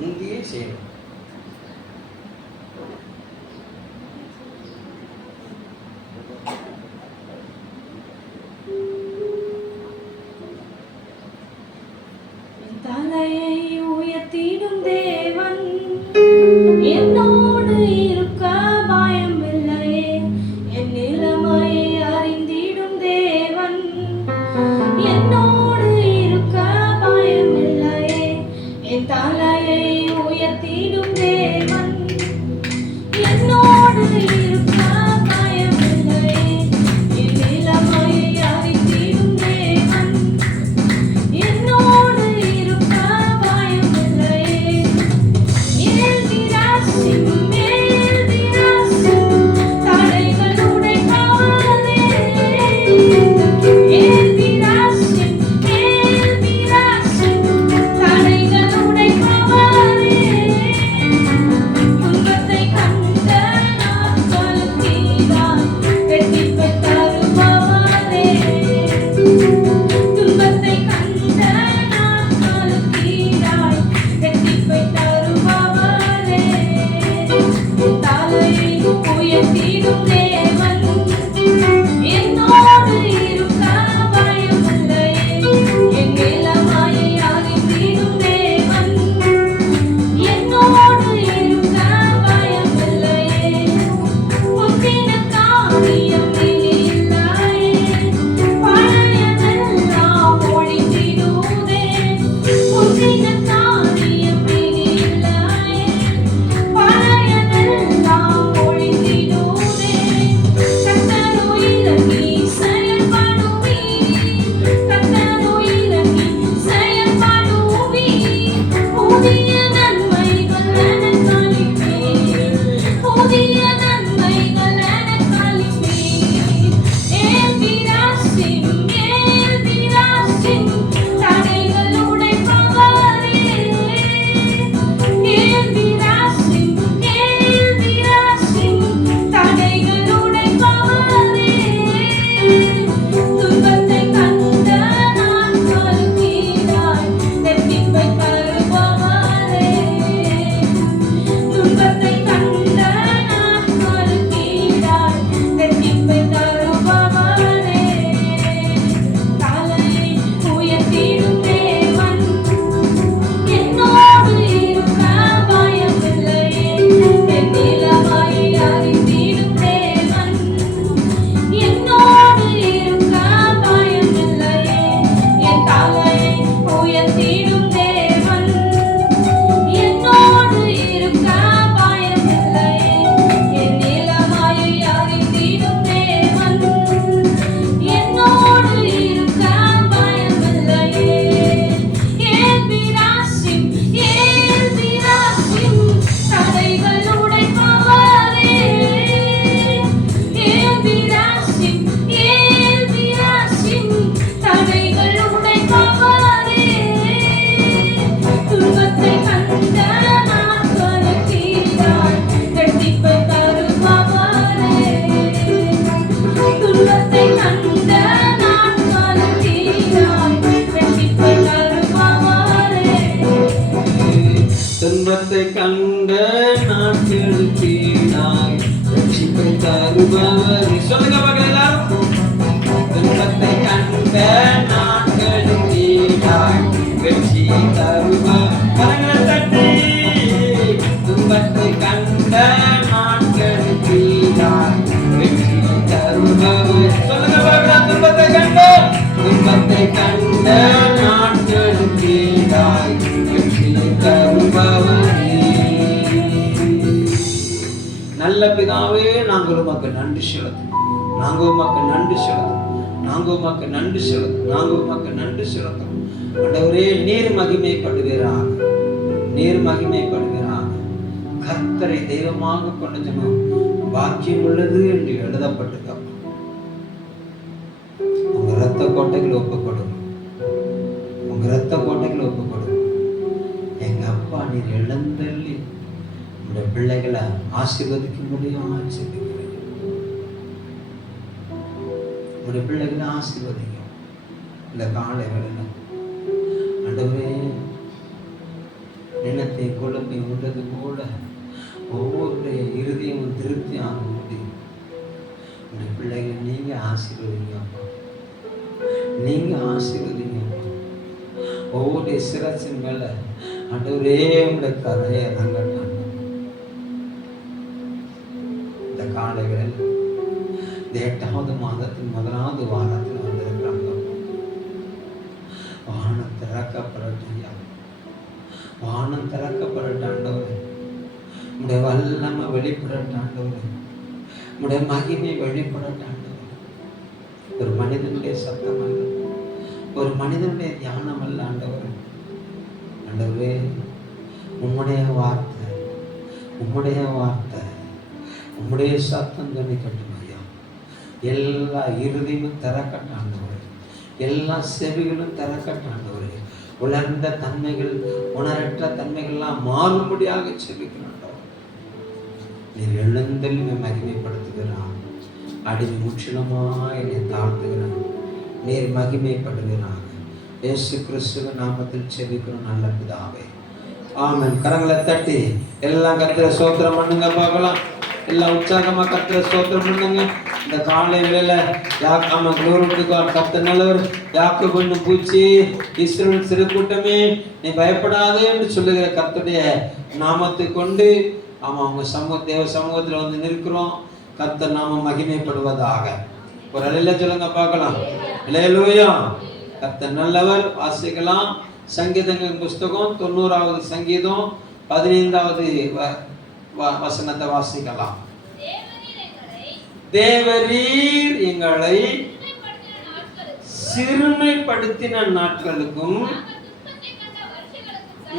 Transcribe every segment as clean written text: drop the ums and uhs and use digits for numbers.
முந்தியே செய்யணும். தலையை உயர்த்திடும் தேவன் என்னோடு இருக்க பயம் இல்லையே. என் நிலைமையை அறிந்திடும் தேவன் என்னோடு இருக்க பயம் இல்லையே. என் தலையை உயர்த்திடும் தேவன் என்னோடு இருக்க பயம் இல்லையே. என் நிலைமையை அறிந்திடும் தேவன் என்னோடு இருக்க பயம் இல்லையே. ஏல்திராசிம் தடைகள் உடைப்பவரே. ஏல்திராசிம் தடைகள் உடைப்பவரே. துன்பத்தை கண்ட நாட்களுக்கீடாய் வெற்றிப்பை தருபவரே. துன்பத்தை கண்ட நாட்களுக்கீடாய் வெற்றிப்பை தருபவரே. தலையை உயர்த்திடும் தேவன் என்னோடு இருக்க பயம் இல்லையே. என் நிலைமையை அறிந்திடும் தேவன் என்னோடு இருக்க பயம் இல்லையே. முந்தின காரியம் இனி இல்லையே. பழையதெல்லாம் ஒழிந்திடுதே. முந்தின காரியம் இனி இல்லையே. பழையதெல்லாம் ஒழிந்திடுதே. கர்த்தர் இறங்கி செயல்படுவீர். கர்த்தர் இறங்கி செயல்படுவீர். புதிய நன்மைகள் எனக்களிப்பீர். புதிய நன்மைகள் எனக்களிப்பீர். ஏல்திராசிம் தடைகள் உடைப்பவரே. ஏல்திராசிம் தடைகள் உடைப்பவரே. துன்பத்தை கண்ட நாட்களுக்கீடாய் வெற்றிப்பை தருபவரே. துன்பத்தை கண்ட நாட்களுக்கீடாய் வெற்றிப்பை தருபவரே. தலையை உயர்த்திடும் தேவன் என்னோடு இருக்க பயம் இல்லையே. என் நிலைமையை அறிந்திடும் தேவன் என்னோடு இருக்க பயம் இல்லையே. என் தலையை உயர்த்திடும் தேவன் என்னோடு இருக்க பயம் இல்லையே. என் நிலைமையை அறிந்திடும் தேவன் என்னோடு இருக்க பயம் இல்லையே. ஏல்திராசிம் தடைகள் உடைப்பவரே. ஏல்திராசிம் தடைகள் உடைப்பவரே. துன்பத்தை கண்ட நாட்களுக்கீடாய் வெற்றிப்பை தருபவரே. துன்பத்தை கண்ட நாட்களுக்கீடாய் வெற்றிப்பை தருபவரே. துன்பத்தை கண்ட நாட்களுக்கீடாய் ரட்சிப்பை தருபவரே. சொல்லுங்க மக்கள் எல்லாரும். துன்பத்தை கண்ட நாட்களுக்கீடாய் வெற்றி தருபவர். கரங்களை தட்டி. துன்பத்தை கண்ட நாட்களுக்கீடாய் வெற்றி தருபவர். சொல்லுங்க மக்கள். துன்பத்தை கண்ட நாட்களுக்கீடாய் வெற்றி தருபவரே. நல்ல பிதாவே, நாங்கள் உமக்கு நன்றி செலுத்தும். நாங்கள் உமக்கு நன்றி செலுத்தும். நாங்கள் உமக்கு நன்றி செலுத்தும். நாங்கள் உமக்கு நன்றி செலுத்தும். ஆண்டவரே, நீர் மகிமைப்படுவீராக. நீர் மகிமைப்படுவீராக. கர்த்தரை தெய்வமாக கொண்ட ஜனம் பாக்கியம் உள்ளது என்று எழுதப்பட்டிருக்க. உங்க ரத்த கோட்டைகள் ஒப்புக்கொடும். உங்க ரத்த கோட்டைகள் ஒப்புக்கொடும். எங்க அப்பா, நீர் எழுந்தள்ளி உங்களுடைய பிள்ளைகளை ஆசீர்வதிக்க முடியும். ஆசீர்வதிக்கிறேன். உங்களுடைய பிள்ளைகளை ஆசீர்வதிக்கும். இந்த காலைகளில் ஆண்டவரே, நிலத்தை குழம்பி உள்ளது போல ஒவ்வொருடைய இறுதியும் திருப்தி ஆக முடியும். இந்த பிள்ளைகள் நீங்க ஆசீர்வதிங்க அப்பா, நீங்க ஆசீர்வதிங்க அப்பா. ஒவ்வொரு சிரசின் மேல ஆண்டவரே உங்களுடைய கதையை இறங்கட்டாங்க. இந்த காலைகளில் இந்த 8வது மாதத்தின் 1வது வாரத்தில் வந்திருக்கிறாங்க. வானம் திறக்கப்படட்டையா, வானம் திறக்கப்படட்டாண்டவர். உடைய வல்லமை வெளிப்படட்டாண்டவர், உடைய மகிமை வெளிப்படட்டாண்டவர். ஒரு மனிதனுடைய சத்தம் அல்ல, ஒரு மனிதனுடைய தியானம் அல்ல ஆண்டவர். ஆண்டவரே உம்முடைய வார்த்தை, உம்முடைய வார்த்தை, உம்முடைய சத்தம் துணிக்கட்டும் ஐயா. எல்லா இறுதியும் திறக்கட்டாண்டவர், எல்லா செவிகளும் திறக்கட்டாண்டவர். உணர்ந்த தன்மைகள், உணரற்ற தன்மைகள்லாம் மாறும்படியாக செவிக்கிறான். நீர் எழுந்தல் மகிமைப்படுத்துகிறான், அடிமை முற்றிலுமாக என்னை தாழ்த்துகிறான். நீர் மகிமைப்படுகிறான். இயேசு கிறிஸ்துவ நாமத்தில் செபிக்கிறோம் நல்ல பிதாவே, ஆமென். கரங்களை தட்டி எல்லாம் கர்த்தரை ஸ்தோத்திரம் பண்ணுங்க பார்க்கலாம். எல்லாம் உற்சாகமா கர்த்தரை ஸ்தோத்திரம் பண்ணுங்க. இந்த காலை வேளையில ஆமா கர்த்தர் நல்லவர். யாக்கோபு என்னும் பூச்சி, இஸ்ரவேல் சிறு கூட்டமே நீ பயப்படாதே என்று சொல்லுகிற கர்த்தருடைய நாமத்தை கொண்டு ஆமா அவங்க தேவ சமூகத்தில் வந்து நிற்கிறோம். கர்த்தர் நாமம் மகிமைப்படுவதாக. ஒரு அலையில சொல்லுங்க பார்க்கலாம். அல்லேலூயா. கர்த்தர் நல்லவர். வாசிக்கலாம். சங்கீதங்களின் புஸ்தகம் 90வது சங்கீதம் 15வது வசனத்தை வாசிக்கலாம். தேவரீர் எங்களை சிறுமைப்படுத்தின நாட்களுக்கும்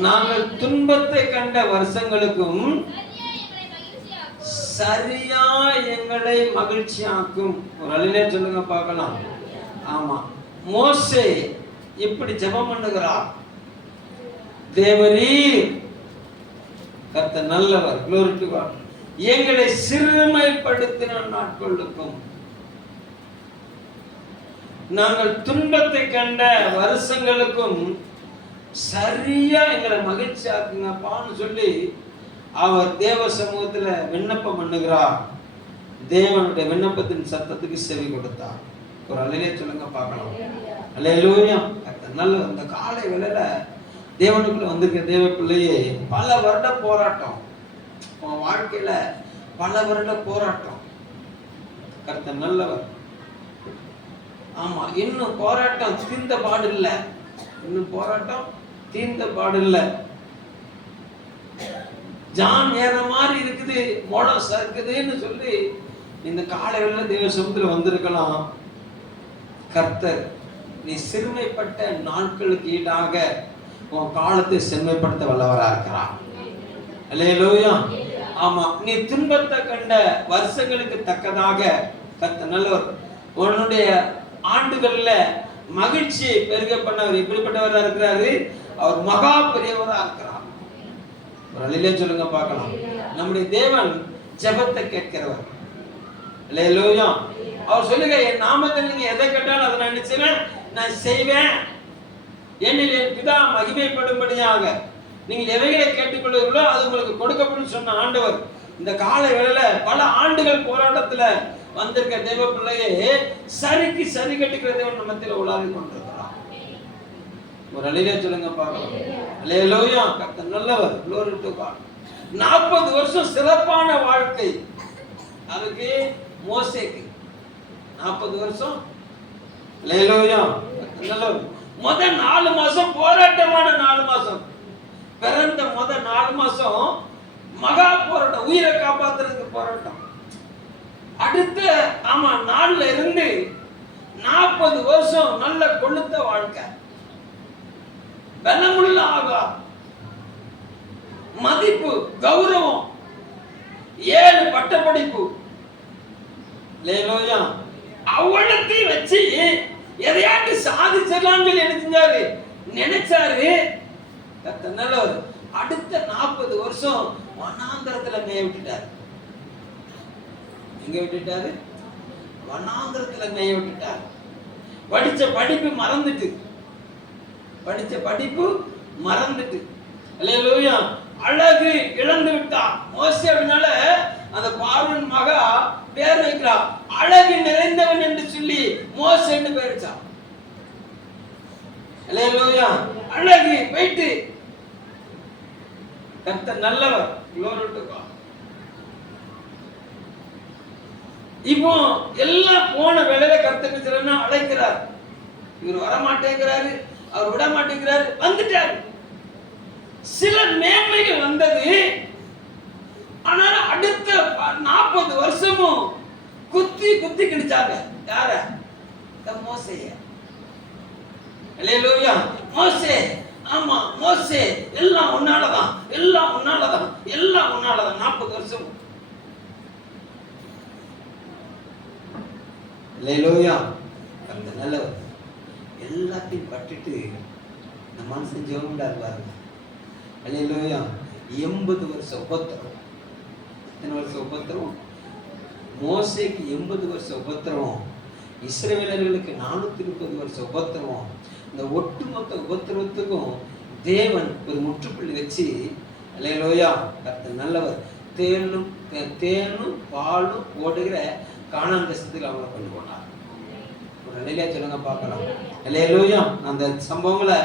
நாங்கள் துன்பத்தை கண்ட வருஷங்களுக்கும் சரியா எங்களை மகிழ்ச்சியாக்கும். ஒரு அழிலே சொல்லுங்க பார்க்கலாம். ஆமா, மோசே இப்படி ஜெபம் பண்ணுகிறார். தேவரீர் கர்த்தர் நல்லவர், glory to God, எங்களை சிறுமைப்படுத்தின நாட்களுக்கும் நாங்கள் துன்பத்தை கண்ட வருஷங்களுக்கும் சரியா எங்களை மகிழ்ச்சியாக்குங்கப்பான்னு சொல்லி அவர் தேவ சமூகத்துல விண்ணப்பம் பண்ணுகிறார். தேவனுடைய விண்ணப்பத்தின் சத்தத்துக்கு செவி கொடுத்தார். ஒரு அலையிலே சொல்லுங்க பார்க்கலாம். அல்லேலூயா. நல்ல இந்த காலை வேளையில தேவனுக்குள்ள வந்திருக்க தேவ பிள்ளையே, பல வருட போராட்டம் உன் வாழ்க்கையில, பல வருட போராட்டம். கர்த்தர் நல்லவர். ஆமா, இன்னும் போராட்டம் தீர்ந்த பாடு இல்லை. இன்னும் போராட்டம் தீர்ந்த பாடு இல்லை. ஜான் ஏற மாதிரி இருக்குது, மோடம் சறுக்குதுன்னு சொல்லி இந்த காலையில தேவ சமூகத்துல வந்திருக்கலாம். கர்த்தர் நீ சிறுமைப்பட்ட நாட்களுக்கு ஈடாக உன் காலத்தை செம்மைப்படுத்த வல்லவரா இருக்கிறார். அல்லேலூயா. ஆமா, நீ துன்பத்தை கண்ட வருஷங்களுக்கு தக்கதாக கர்த்தர் நல்லவர். உன்னுடைய ஆண்டுகள்ல மகிழ்ச்சி பெருக பண்ணவர். எப்படிப்பட்டவரா இருக்கிறாரு? அவர் மகா பெரியவரா இருக்கிறார். ஒரு அழிலே சொல்லுங்க பார்க்கலாம். நம்முடைய தேவன் ஜெபத்தை கேட்கிறவர். அல்லேலூயா. அவர் சொல்லுங்க, என் நாமத்தில் நீங்க எதை கேட்டாலும் அதை நான் நிச்சயம் நான் செய்வேன். என்னில் என் பிதா மகிமைப்படும்படியாக நீங்கள் எவைகளை கேட்டுக்கொள்வீர்களோ அது உங்களுக்கு கொடுக்கப்படும் சொன்ன ஆண்டவர். இந்த கால வேளையில பல ஆண்டுகள் போராட்டத்துல வந்திருக்க தேவ பிள்ளையே சரிக்கு சரி கட்டுகிற தேவன் நம்மத்தில் உலாவி கொண்டிருக்கிறார். ஒரு அழிலே சொல்லுங்க பார்க்கலாம். அல்லேலூயா. கர்த்தர் நல்லவர். glory to God. 40 வருஷம் சிறப்பான வாழ்க்கை. அதுக்கு மோசேக்கு 40 வருஷம். அல்லேலூயா. நல்லவர். முதல் 4 மாசம் போராட்டமான 4 மாசம். பிறந்த முதல் 4 மாசம் மகா போராட்டம், உயிரை காப்பாத்துறதுக்கு போராட்டம். அடுத்த நாள்ல இருந்து 40 வருஷம் நல்ல கொளுத்த வாழ்க்கை, பலமுள்ள ஆகா, மதிப்பு, கௌரவம், 7 பட்டப்படிப்பு. லேலோயா. அவ்வளத்தையும் வச்சு எதையாட்டு சாதிச்சிடலாம்னு சொல்லி என்ன செஞ்சாரு? நினைச்சாரு. நல்லவர். அடுத்த 40 வருஷம் வனாந்தரத்துல மேய விட்டுட்டாரு. எங்க விட்டுட்டாரு? வனாந்தரத்துல மேய விட்டுட்டாரு. படிச்ச படிப்பு மறந்துட்டு, படிச்ச படிப்பு மறந்துட்டு. அல்லேலூயா. அழகு இழந்து விட்டான் மோசே. அப்படினால அந்த பார்வோன் மகா பேர் வைக்கிறான், அழகு நிறைந்தவன் என்று சொல்லி மோசே என்று பேர் வச்சான். அல்லேலூயா. அழகு போயிட்டு. கர்த்தர் நல்லவர். glory to God. இப்போ எல்லாம் போன வேளையில கர்த்தர் என்ன அழைக்கிறார். இவர் வர மாட்டேங்கிறாரு, அவர் விட மாட்டேங்கிறாரு, வந்துட்டாரு. சில மேன்மைகள் வந்தது. ஆனால் அடுத்த 40 வருஷமும் குத்தி குத்தி கிடிச்சாங்க. யார? மோசேய. அல்லேலூயா. மோசே, ஆமா மோசே, எல்லாம் உன்னாலதான், எல்லாம் உன்னாலதான், எல்லாம் உன்னாலதான். 40 வருஷம். அல்லேலூயா. அந்த நல்லவர். எல்லாத்தையும் பட்டுட்டு இந்த மனுஷன் ஜெபம் பாருங்க. அல்லேலூயா. 80 வருஷம் உபத்திரம். எத்தனை வருஷம் உபத்திரம்? மோசேக்கு 80 வருஷம் உபத்திரம். இஸ்ரவேலர்களுக்கு 430 வருஷம் உபத்திரம். இந்த ஒட்டுமொத்த உபத்திரவத்துக்கும் தேவன் ஒரு முற்றுப்புள்ளி வச்சு, அல்லேலூயா, கர்த்தர் நல்லவர், தேனும் பாலும் ஓடுகிற கானான் தேசத்துக்கு அவங்களை கொண்டு போனார். ஒரு நிலையா சொல்லுங்க பார்க்கலாம். அல்லேலூயா. அந்த சம்பவங்களை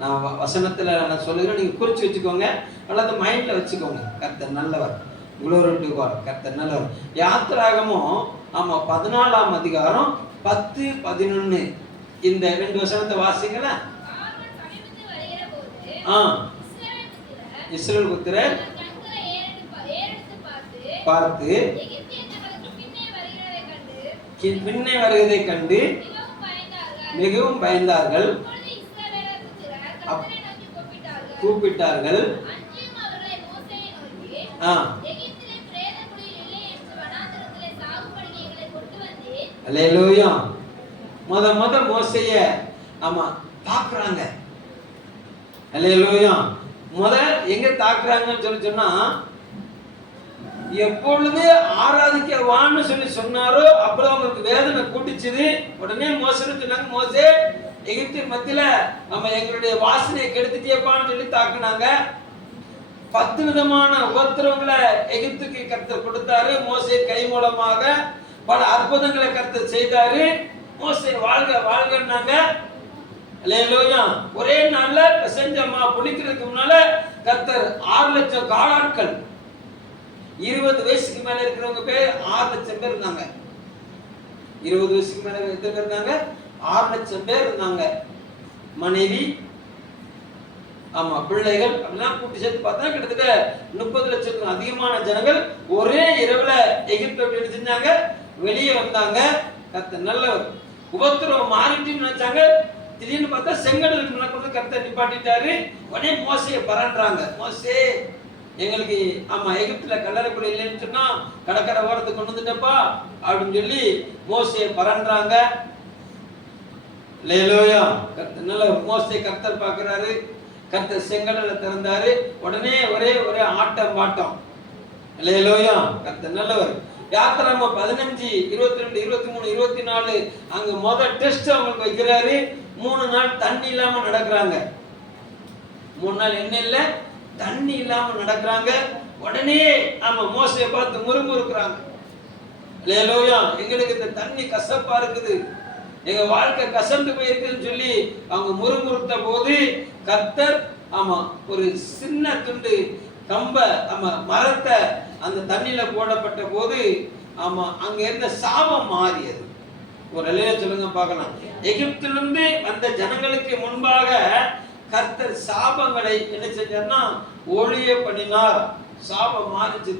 நான் வசனத்துல நான் சொல்லுகிறேன், நீங்க குறிச்சு வச்சுக்கோங்க, அல்லது மைண்ட்ல வச்சுக்கோங்க. கர்த்தர் நல்லவர். glory to God. கர்த்தர் நல்லவர். யாத்திராகமும் ஆமா 14ஆம் அதிகாரம் 10, 11 இந்த 2 வசனத்தை வாசிங்களா. இஸ்ரவேல் புத்திரர் பார்த்து பின்னே வருவதை கண்டு மிகவும் பயந்தார்கள். கூப்பிட்டார்கள். அல்லேலூயா. முத மோசேய ஆமா தாக்குறாங்க. அல்லேலூயா. எங்க தாக்குறாங்கன்னு சொல்லி சொன்னா, எப்பொழுது ஆராதிக்க வான்னு சொல்லி சொன்னாரோ அப்புறம் அவங்களுக்கு வேதனை கூட்டிச்சுது. உடனே மோசே சொன்னாங்க, மோசே எகிப்து மத்தியில நம்ம எங்களுடைய வாசனையை கெடுத்துட்டேப்பான்னு சொல்லி தாக்குனாங்க. 10 விதமான உபத்திரவங்களை எகிப்துக்கு கர்த்தர் கொடுத்தாரு. மோசே கை மூலமாக பல அற்புதங்களை கர்த்தர் செய்தாரு. மோசே வாழ்க வாழ்கன்னாங்க. அல்லேலூயா. ஒரே நாள்ல செஞ்சம்மா புளிக்கிறதுக்கு முன்னால கர்த்தர் 6 லட்சம் காலாட்கள், 20 வயசுக்கு மேல இருக்கிறவங்க பேர் 6 லட்சம் பேர் இருந்தாங்க. 20 வயசுக்கு மேல எத்தனை பேர் இருந்தாங்க? 6 லட்சம் பேர் இருந்தாங்க. மனைவி ஆமா பிள்ளைகள் அப்படிலாம் கூட்டி சேர்த்து பார்த்தா கிட்டத்தட்ட 30 லட்சத்துக்கும் அதிகமான ஜனங்கள் ஒரே இரவுல எகிப்தை விட்டு செஞ்சாங்க, வெளியே வந்தாங்க. கர்த்தர் நல்லவர். உபத்திரவம் மாறிட்டுன்னு நினைச்சாங்க. திடீர்னு பார்த்தா செங்கடலுக்கு முன்னாடி கொண்டு கர்த்தர் நிப்பாட்டிட்டாரு. உடனே மோசேயை பரண்டுறாங்க. மோசே எங்களுக்கு ஆமா எகிப்துல கல்லறைக்குள்ள இல்லைன்னு சொன்னா கடற்கரை ஓரத்துக்கு கொண்டு வந்துட்டப்பா அப்படின்னு சொல்லி மோசேயை பரண்டுறாங்க. அல்லேலூயா. கர்த்தர் நல்லவர். மோசே கர்த்தர் பார்க்கிறாரு. கர்த்தர் செங்கடலை திறந்தாரு. உடனே ஒரே ஆட்டம் பாட்டம். அல்லேலூயா. கர்த்தர் நல்லவர். யாத்திராம 15, 22, 23, 24 அங்க முதல் டெஸ்ட் அவங்களுக்கு வைக்கிறாரு. 3 நாள் தண்ணி இல்லாம நடக்கிறாங்க. 3 நாள் என்ன இல்ல, தண்ணி இல்லாம நடக்கிறாங்க. உடனே ஆமா மோசேயை பார்த்து முறுமுறுக்கிறாங்க. அல்லேலூயா. எங்களுக்கு இந்த தண்ணி கசப்பா இருக்குது, எங்க வாழ்க்கை கசந்து போயிருக்குன்னு சொல்லி அவங்க முறுமுறுத்த போது கர்த்தர் ஆமா ஒரு சின்ன துண்டு கம்ப ஆமா மரத்தை அந்த தண்ணியில போடப்பட்ட போது ஆமா அங்க இருந்த சாபம் மாறியது. ஒரு நிலையில சொல்லுங்க பார்க்கலாம். எகிப்திலிருந்து வந்த ஜனங்களுக்கு முன்பாக கர்த்தர் சாபங்களை என்ன செஞ்சார்னா ஒழிய பண்ணினார். சாபம் மாறிச்சு.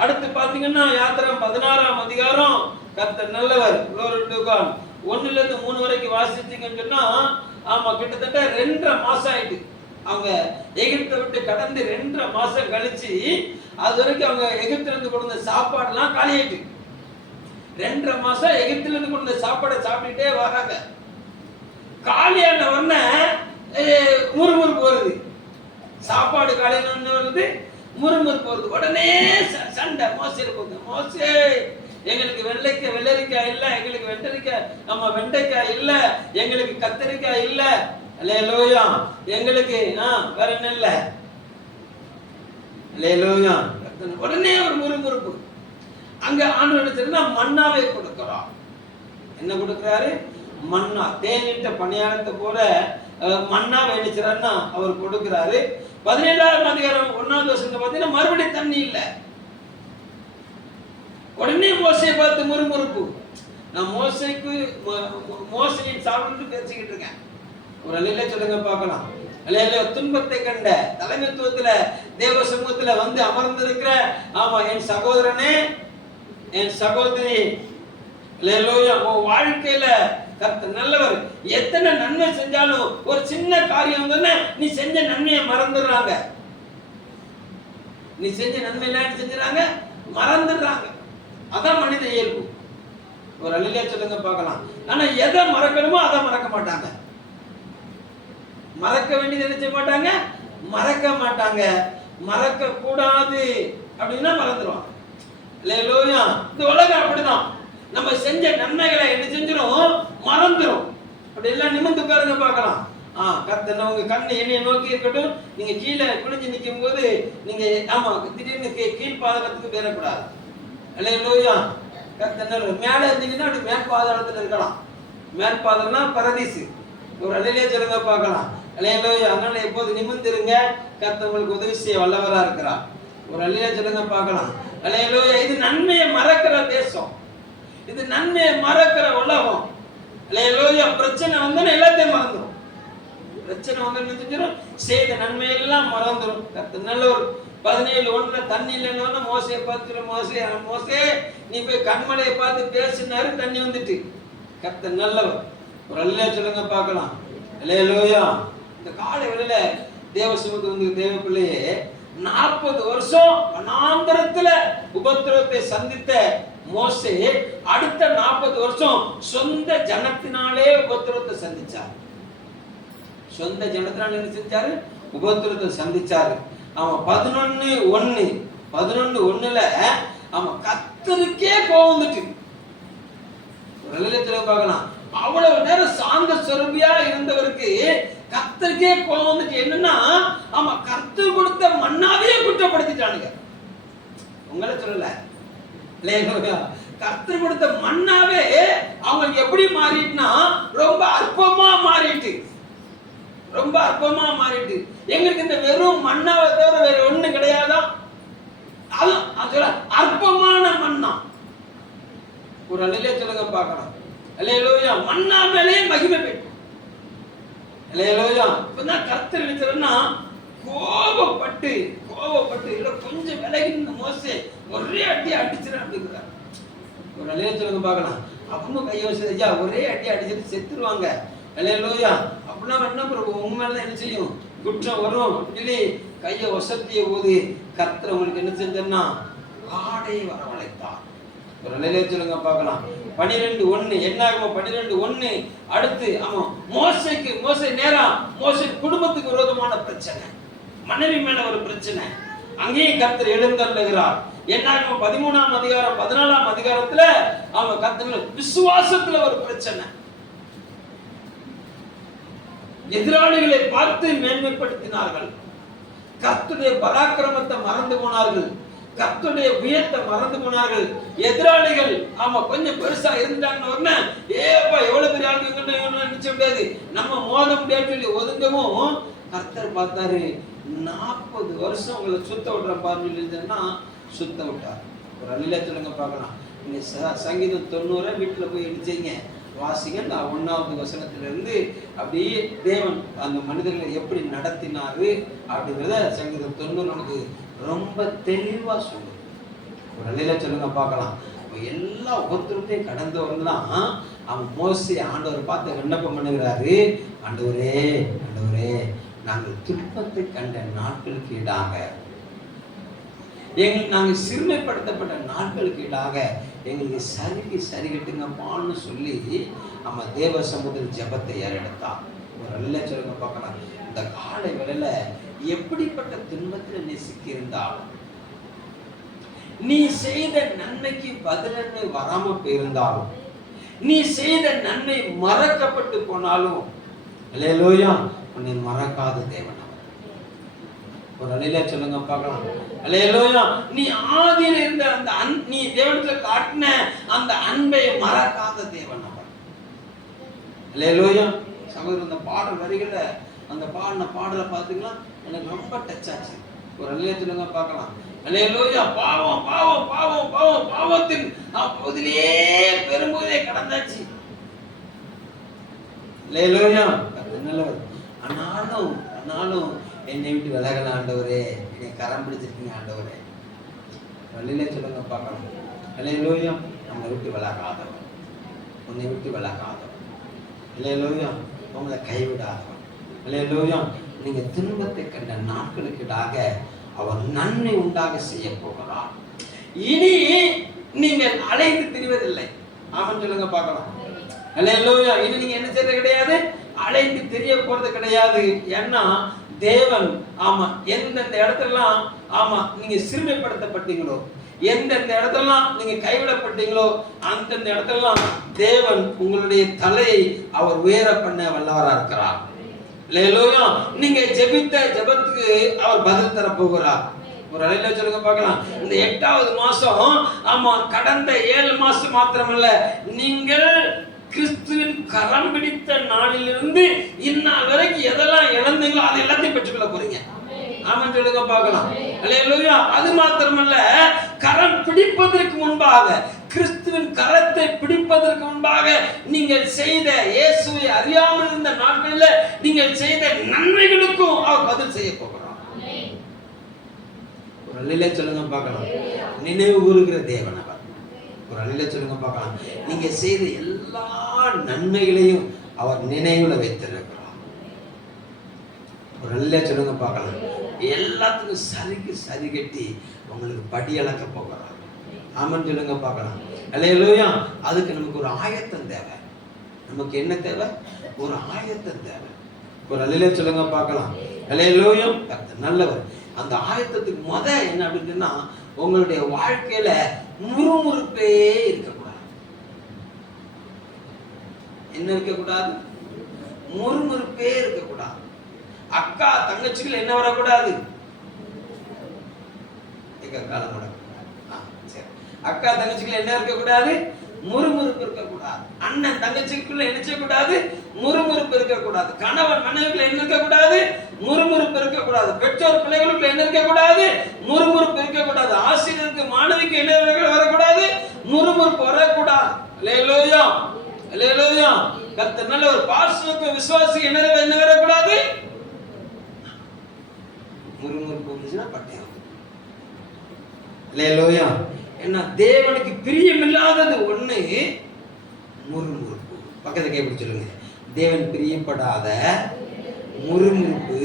அடுத்து பாத்தீங்கன்னா யாத்திராம் 16ஆம் அதிகாரம் கர்த்தர் நல்லவர். 1 ல இருந்து 3 வரைக்கும் வாசிச்சீங்கன்னு சொன்னா ஆமா கிட்டத்தட்ட 2.5 மாசம் ஆயிட்டு. அவங்க எகிப்தை விட்டு கடந்து 2.5 மாசம் கழிச்சு அது வரைக்கும் அவங்க எகிப்துல இருந்து கொண்டு வந்த சாப்பாடுலாம் காலியாயிட்டு. 2.5 மாசம் எகிப்துல இருந்து கொண்டு வந்த சாப்பாடை சாப்பிட்டுட்டே வராங்க. காலியான உடனே முறுமுறுப்பு வருது. சாப்பாடு காலியான வருது, முறுமுறுப்பு வருது. உடனே சண்டை. மோசே போங்க, மோசே எங்களுக்கு வெள்ளரிக்காய் இல்ல, எங்களுக்கு வெள்ளரிக்காய் நம்ம வெண்டைக்காய் இல்ல, எங்களுக்கு கத்தரிக்காய் இல்ல. அல்லேலூயா. எங்களுக்கு வேற என்ன இல்ல. அல்லேலூயா. உடனே ஒரு முறுமுறுப்பு. அங்க ஆண்டவர் என்ன செய்யறா? மன்னாவை கொடுக்கிறார். என்ன கொடுக்கிறாரு? மன்னா. தேனிட்ட பணியாரத்தை போல மன்னாவை என்ன செய்யறாருன்னா அவர் கொடுக்கிறாரு. 17ஆம் அதிகாரம் 1வது வசனத்துல பார்த்தீங்கன்னா மறுபடியும் தண்ணி இல்லை. உடனே மோசையை பார்த்து முறுமுறுப்பு. நான் மோசையின் சாப்பிட்டு பேசிக்கிட்டு இருக்கேன். ஒரு அல்லேலூயா சொல்லுங்க பார்க்கலாம். அல்லேலூயா. துன்பத்தை கண்ட தலைமைத்துவத்துல தேவ சமூகத்துல வந்து அமர்ந்திருக்கிற என் சகோதரனே, என் சகோதரி, அல்லேலூயா. உன் வாழ்க்கையில கர்த்தர் நல்லவர். எத்தனை நன்மை செஞ்சாலும் ஒரு சின்ன காரியம் தானே நீ செஞ்ச நன்மையை மறந்துடுறாங்க. நீ செஞ்ச நன்மை எல்லாம் செஞ்சுறாங்க, மறந்துடுறாங்க. அதான் மனித இயல்பு. ஒரு அல்லேலூயா சொல்லுங்க பார்க்கலாம். ஆனா எதை மறக்கணுமோ அதை மறக்க மாட்டாங்க. மறக்க வேண்டியது என்ன செய்ய மாட்டாங்க? மறக்க மாட்டாங்க. மறக்க கூடாது அப்படின்னா மறந்துடுவாங்க. அல்லேலூயா. இந்த உலகம் அப்படிதான். நம்ம செஞ்ச நன்மைகளை என்ன செஞ்சிடும்? மறந்துடும். அப்படி எல்லாம் நிமிர்ந்து உட்காருங்க பார்க்கலாம். கர்த்தர் உங்க கண்ணு என்னைய நோக்கி இருக்கட்டும். நீங்க கீழே குனிஞ்சு நிற்கும் போது நீங்க திடீர்னு கீழ் பாதகத்துக்கு பேரக்கூடாது. அல்லேலூயா. கர்த்தர் மேலே இருந்தீங்கன்னா அப்படி மேற்பாதாளத்துல இருக்கலாம். மேற்பாதம்னா பரதீசு. ஒரு அல்லேலூயா சொல்லுங்க பார்க்கலாம். அல்லேலூயா. அதனால எப்போது நிமிர்ந்திருங்க. கர்த்தர் உங்களுக்கு உதவி செய்ய வல்லவரா இருக்கிறார். ஒரு அல்லேலூயா சொல்லுங்க பார்க்கலாம். அல்லேலூயா. இது நன்மையை மறக்கிற தேசம். இது நன்மையை மறக்கிற உலகம். அல்லேலூயா. பிரச்சனை வந்து எல்லாத்தையும் மறந்துடும். பிரச்சனை வந்து செய்த நன்மை எல்லாம் மறந்துடும். கர்த்தர் நல்லவர். 17:1 தண்ணி இல்லைன்னு மோசையை பார்த்து மோசே நீ போய் கண்மலையை பார்த்து பேசினாரு, தண்ணி வந்துட்டு. கர்த்தர் நல்லவர். ஒரு அல்லேலூயா சொல்லுங்க பார்க்கலாம். அல்லேலூயா. இந்த காலை வேளையில தேவ சமூகத்துக்கு வந்து தேவ பிள்ளையே 40 வருஷம் வனாந்தரத்துல உபத்திரவத்தை சந்தித்த மோசே அடுத்த 40 வருஷம் சொந்த ஜனத்தினாலே உபத்திரவத்தை சந்திச்சார். சொந்த ஜனத்தினால என்ன செஞ்சாரு? உபத்திரவத்தை சந்திச்சாரு. 11:1 கர்த்தருக்கே கோபம் வந்துட்டு. பார்க்கலாம். அவ்வளவு நேரம் சாந்த சொரூபியா இருந்தவருக்கு கர்த்தருக்கே கோபம் வந்துட்டு. என்னன்னா கர்த்தர் கொடுத்த மன்னாவே குற்றப்படுத்திட்டானுங்க. உங்களை சொல்லல, கர்த்தர் கொடுத்த மன்னாவே அவங்களுக்கு எப்படி மாறிட்டுனா ரொம்ப அற்பமா மாறிட்டு. ரொம்ப அற்பமா மாறிட்டு. எங்களுக்கு இந்த வெறும் மன்னாவை தவிர வேற ஒண்ணு கிடையாதா? அதுவும் அற்பமான மன்னா. ஒரு அல்லேலூயா சொல்லுங்க பார்க்கலாம். அல்லேலூயா. மன்னா மேலே மகிமை பெற்று. அல்லேலூயா. இப்பதான் கர்த்தர் நினைச்சா கோபப்பட்டு இல்ல கொஞ்சம் விலகி மோசே ஒரே அடி அடிச்சிட அப்படிங்கிறார். ஒரு அல்லேலூயா சொல்லுங்க பார்க்கலாம். அப்படின்னு கையோசி ஐயா ஒரே அடி அடிச்சுட்டு செத்துருவாங்க. அல்லேலூயா. அப்படின்னா என்ன உங்க மேலதான் என்ன செய்யும்? குற்றம் வரும் சொல்லி கையை வசத்திய போது கர்த்தர் உங்களுக்கு என்ன செஞ்சா ஆடை வரவழைத்தார். ஒரு அல்லேலூயா சொல்லுங்க பார்க்கலாம். 12:1 என்ன ஆகும்? 12:1 அடுத்து மோசே நேரா மோசே குடும்பத்துக்கு விரோதமான பிரச்சனை, மனைவி மேல ஒரு பிரச்சனை. அங்கேயும் கர்த்தர் எழுந்தருளுகிறார். என்ன ஆகும்? 13ஆம் அதிகாரம் 14ஆம் அதிகாரத்துல கர்த்தர் விசுவாசத்துல ஒரு பிரச்சனை. எதிராளிகளை பார்த்து மேன்மைப்படுத்தினார்கள். கர்த்தருடைய பராக்கிரமத்தை மறந்து போனார்கள். கர்த்தருடைய உயரத்தை மறந்து போனார்கள். எதிராளிகள் கொஞ்சம் பெருசா இருந்தாங்கன்னு எவ்வளவு பெரிய ஆளுங்க நினைச்ச முடியாது, நம்ம மோத முடியாது சொல்லி ஒதுங்கவும் கர்த்தர் பார்த்தாரு. 40 வருஷம் உங்களை சுத்த விடுற பாருன்னா சுத்த விட்டார். ஒரு அல்லேலூயா சொல்லுங்க பார்க்கலாம். நீங்க சங்கீதம் 90 வீட்டுல போய் இடிச்சீங்க வாசிங்க. 1வது வசனத்திலிருந்து அப்படியே தேவன் அந்த மனிதர்களை எப்படி நடத்தினாரு அப்படிங்கிறத சங்கீதம் 90 நமக்கு ரொம்ப தெளிவா சொல்லுது. ஒரு அல்லேலூயா சொல்லுங்க பார்க்கலாம். எல்லா ஒவ்வொருத்தருக்கையும் கடந்தவங்க தான் மோசே ஆண்டவர் பார்த்து விண்ணப்பம் பண்ணுகிறாரு. ஆண்டவரே நாங்கள் துன்பத்தை கண்ட நாட்களுக்கு ஈடாக, நாங்கள் சிறுமைப்படுத்தப்பட்ட நாட்களுக்கு ஈடாக எங்களுக்கு சரிகட்டுங்கப்பான்னு சொல்லி தேவ சமூகத்தில் ஜெபத்தை ஏறெடுத்தான். ஒரு அல்லேலூயா சொல்லுங்க பார்க்கலாம். இந்த காலை வேளையில எப்படிப்பட்ட துன்பத்தில் நீ சிக்கியிருந்தாலும், நீ செய்த நன்மைக்கு பதிலன்மை வராம போயிருந்தாலும், நீ செய்த நன்மை மறக்கப்பட்டு போனாலும், அல்லேலூயா. உன்னை மறக்காத தேவன் அவர். ஒரு அல்லேலூயா சொல்லுங்க பார்க்கலாம். அல்லேலூயா. நீ ஆதியில இருந்த அந்த நீ தேவனுக்கு காட்டின அந்த அன்பை மறக்காத தேவன் அவர். அல்லேலூயா. சகோதரர், அந்த பாடல் வரிகளை அந்த பாடின பாடலை பார்த்தீங்களா, எனக்கு ரொம்ப டச் ஆச்சு. ஒரு அல்லேலூயா சொல்லுங்க பார்க்கலாம். அல்லேலூயா. பாவம் பாவம் பாவம் பாவம் பாவத்தின் பகுதியிலே பெரும்போதே கடந்தாச்சு. அல்லேலூயா. நல்லவர். ஆனாலும் என்னை விட்டு விலகல ஆண்டவரே, என்னை கரம் பிடிச்சிருக்கீங்க ஆண்டவரே. அல்லேலூயா சொல்லுங்க பார்க்கலாம். அல்லேலூயா. நம்மளை விட்டு விலகாதவர், உன்னை விட்டு விலகாதவர். அல்லேலூயா. உங்களை கைவிடாதவர். அல்லேலூயா. நீங்க துன்பத்தை கண்ட நாட்களுக்கிடாக அவர் நன்மை உண்டாக செய்ய போகிறார். இனி நீங்கள் அலைந்து திரிவதில்லை. ஆமென் சொல்லுங்க பார்க்கலாம். அல்லேலூயா. இனி நீங்க என்ன செய்யறது கிடையாது, அலைந்து தெரிய போறது கிடையாது. ஏன்னா தேவன் எந்தெந்த இடத்துலாம் நீங்க சிறுமைப்படுத்தப்பட்டீங்களோ, எந்தெந்த இடத்துலாம் நீங்க கைவிடப்பட்டீங்களோ, அந்தந்த இடத்துலாம் தேவன் உங்களுடைய தலையை அவர் உயர பண்ண வல்லவரா இருக்கிறார். அல்லேலூயா. நீங்க ஜெபித்த ஜெபத்துக்கு அவர் பதில் தர போகிறார். ஒரு அல்லேலூயா சொல்லுங்க பார்க்கலாம். இந்த 8வது மாசம் கடந்த 7 மாசம் மாத்திரமல்ல, நீங்கள் கிறிஸ்துவின் கரம் பிடித்த நாளிலிருந்து இந்நாள் வரைக்கும் எதெல்லாம் இழந்தீங்களோ அது எல்லாத்தையும் பெற்றுக்கொள்ள போறீங்க. ஆமென் சொல்லுங்க பார்க்கலாம். அல்லேலூயா. அது மாத்திரமல்ல, கரம் பிடிப்பதற்கு முன்பாக, கிறிஸ்துவின் கரத்தை பிடிப்பதற்கு முன்பாக நீங்கள் செய்த, இயேசுவை அறியாமல் இருந்த நாட்களில் நீங்கள் செய்த நன்மைகளுக்கும் அவர் பதில் செய்ய போகிறார். ஒரு அல்லேலூயா சொல்லுங்க பார்க்கலாம். நினைவு கூறுகிற தேவன் அவர். ஒரு அல்லேலூயா சொல்லுங்க பார்க்கலாம். நீங்க செய்த எல்லா நன்மைகளையும் அவர் நினைவுல வைத்திருக்கிறார். ஒரு அல்லேலூயா சொல்லுங்க பார்க்கலாம். எல்லாத்துக்கும் சரி கட்டி உங்களுக்கு படி அளக்க போகிறார். ஆமென் சொல்லுங்க பார்க்கலாம். அல்லேலூயா. அதுக்கு நமக்கு ஒரு ஆயத்தம் தேவை. நமக்கு என்ன தேவை? ஒரு ஆயத்தம் தேவை. ஒரு அல்லேலூயா சொல்லுங்க பார்க்கலாம். அல்லேலூயா. நல்லவர். அந்த ஆயத்தத்துக்கு என்ன அப்படின்னா, உங்களுடைய வாழ்க்கையில முறுமுறுப்பே இருக்கக்கூடாது. என்ன இருக்கக்கூடாது? முறுமுறுப்பே இருக்கக்கூடாது. அக்கா தங்கச்சிகள் என்ன வரக்கூடாது? அக்கா தங்கச்சிகள் என்ன இருக்கக்கூடாது? முறுமுறுப்பு இருக்கக்கூடாது. அண்ணன் தங்கச்சிக்குள்ள என்ன செய்யக்கூடாது? முறுமுறுப்பு இருக்கக்கூடாது. கணவன் மனைவிக்குள்ள என்ன இருக்கக்கூடாது? முறுமுறுப்பு இருக்கக்கூடாது. பெற்றோர் பிள்ளைகளுக்குள்ள என்ன இருக்கக்கூடாது? முறுமுறுப்பு இருக்கக்கூடாது. ஆசிரியருக்கு மாணவிக்கு என்ன வரக்கூடாது? முறுமுறுப்பு வரக்கூடாது. அல்லேலூயா. அல்லேலூயா. கர்த்தர் நல்ல ஒரு பாஸ்டருக்கு விசுவாசி என்ன வரக்கூடாது? முறுமுறுப்பு வந்துச்சுன்னா பட்டயம். அல்லேலூயா. என்ன தேவனுக்கு பிரியமில்லாதது ஒண்ணு முறுமுறுப்பு. பக்கத்துல கைப்பிடி சொல்லுங்க. தேவன் பிரியப்படாத முறுமுறுப்பு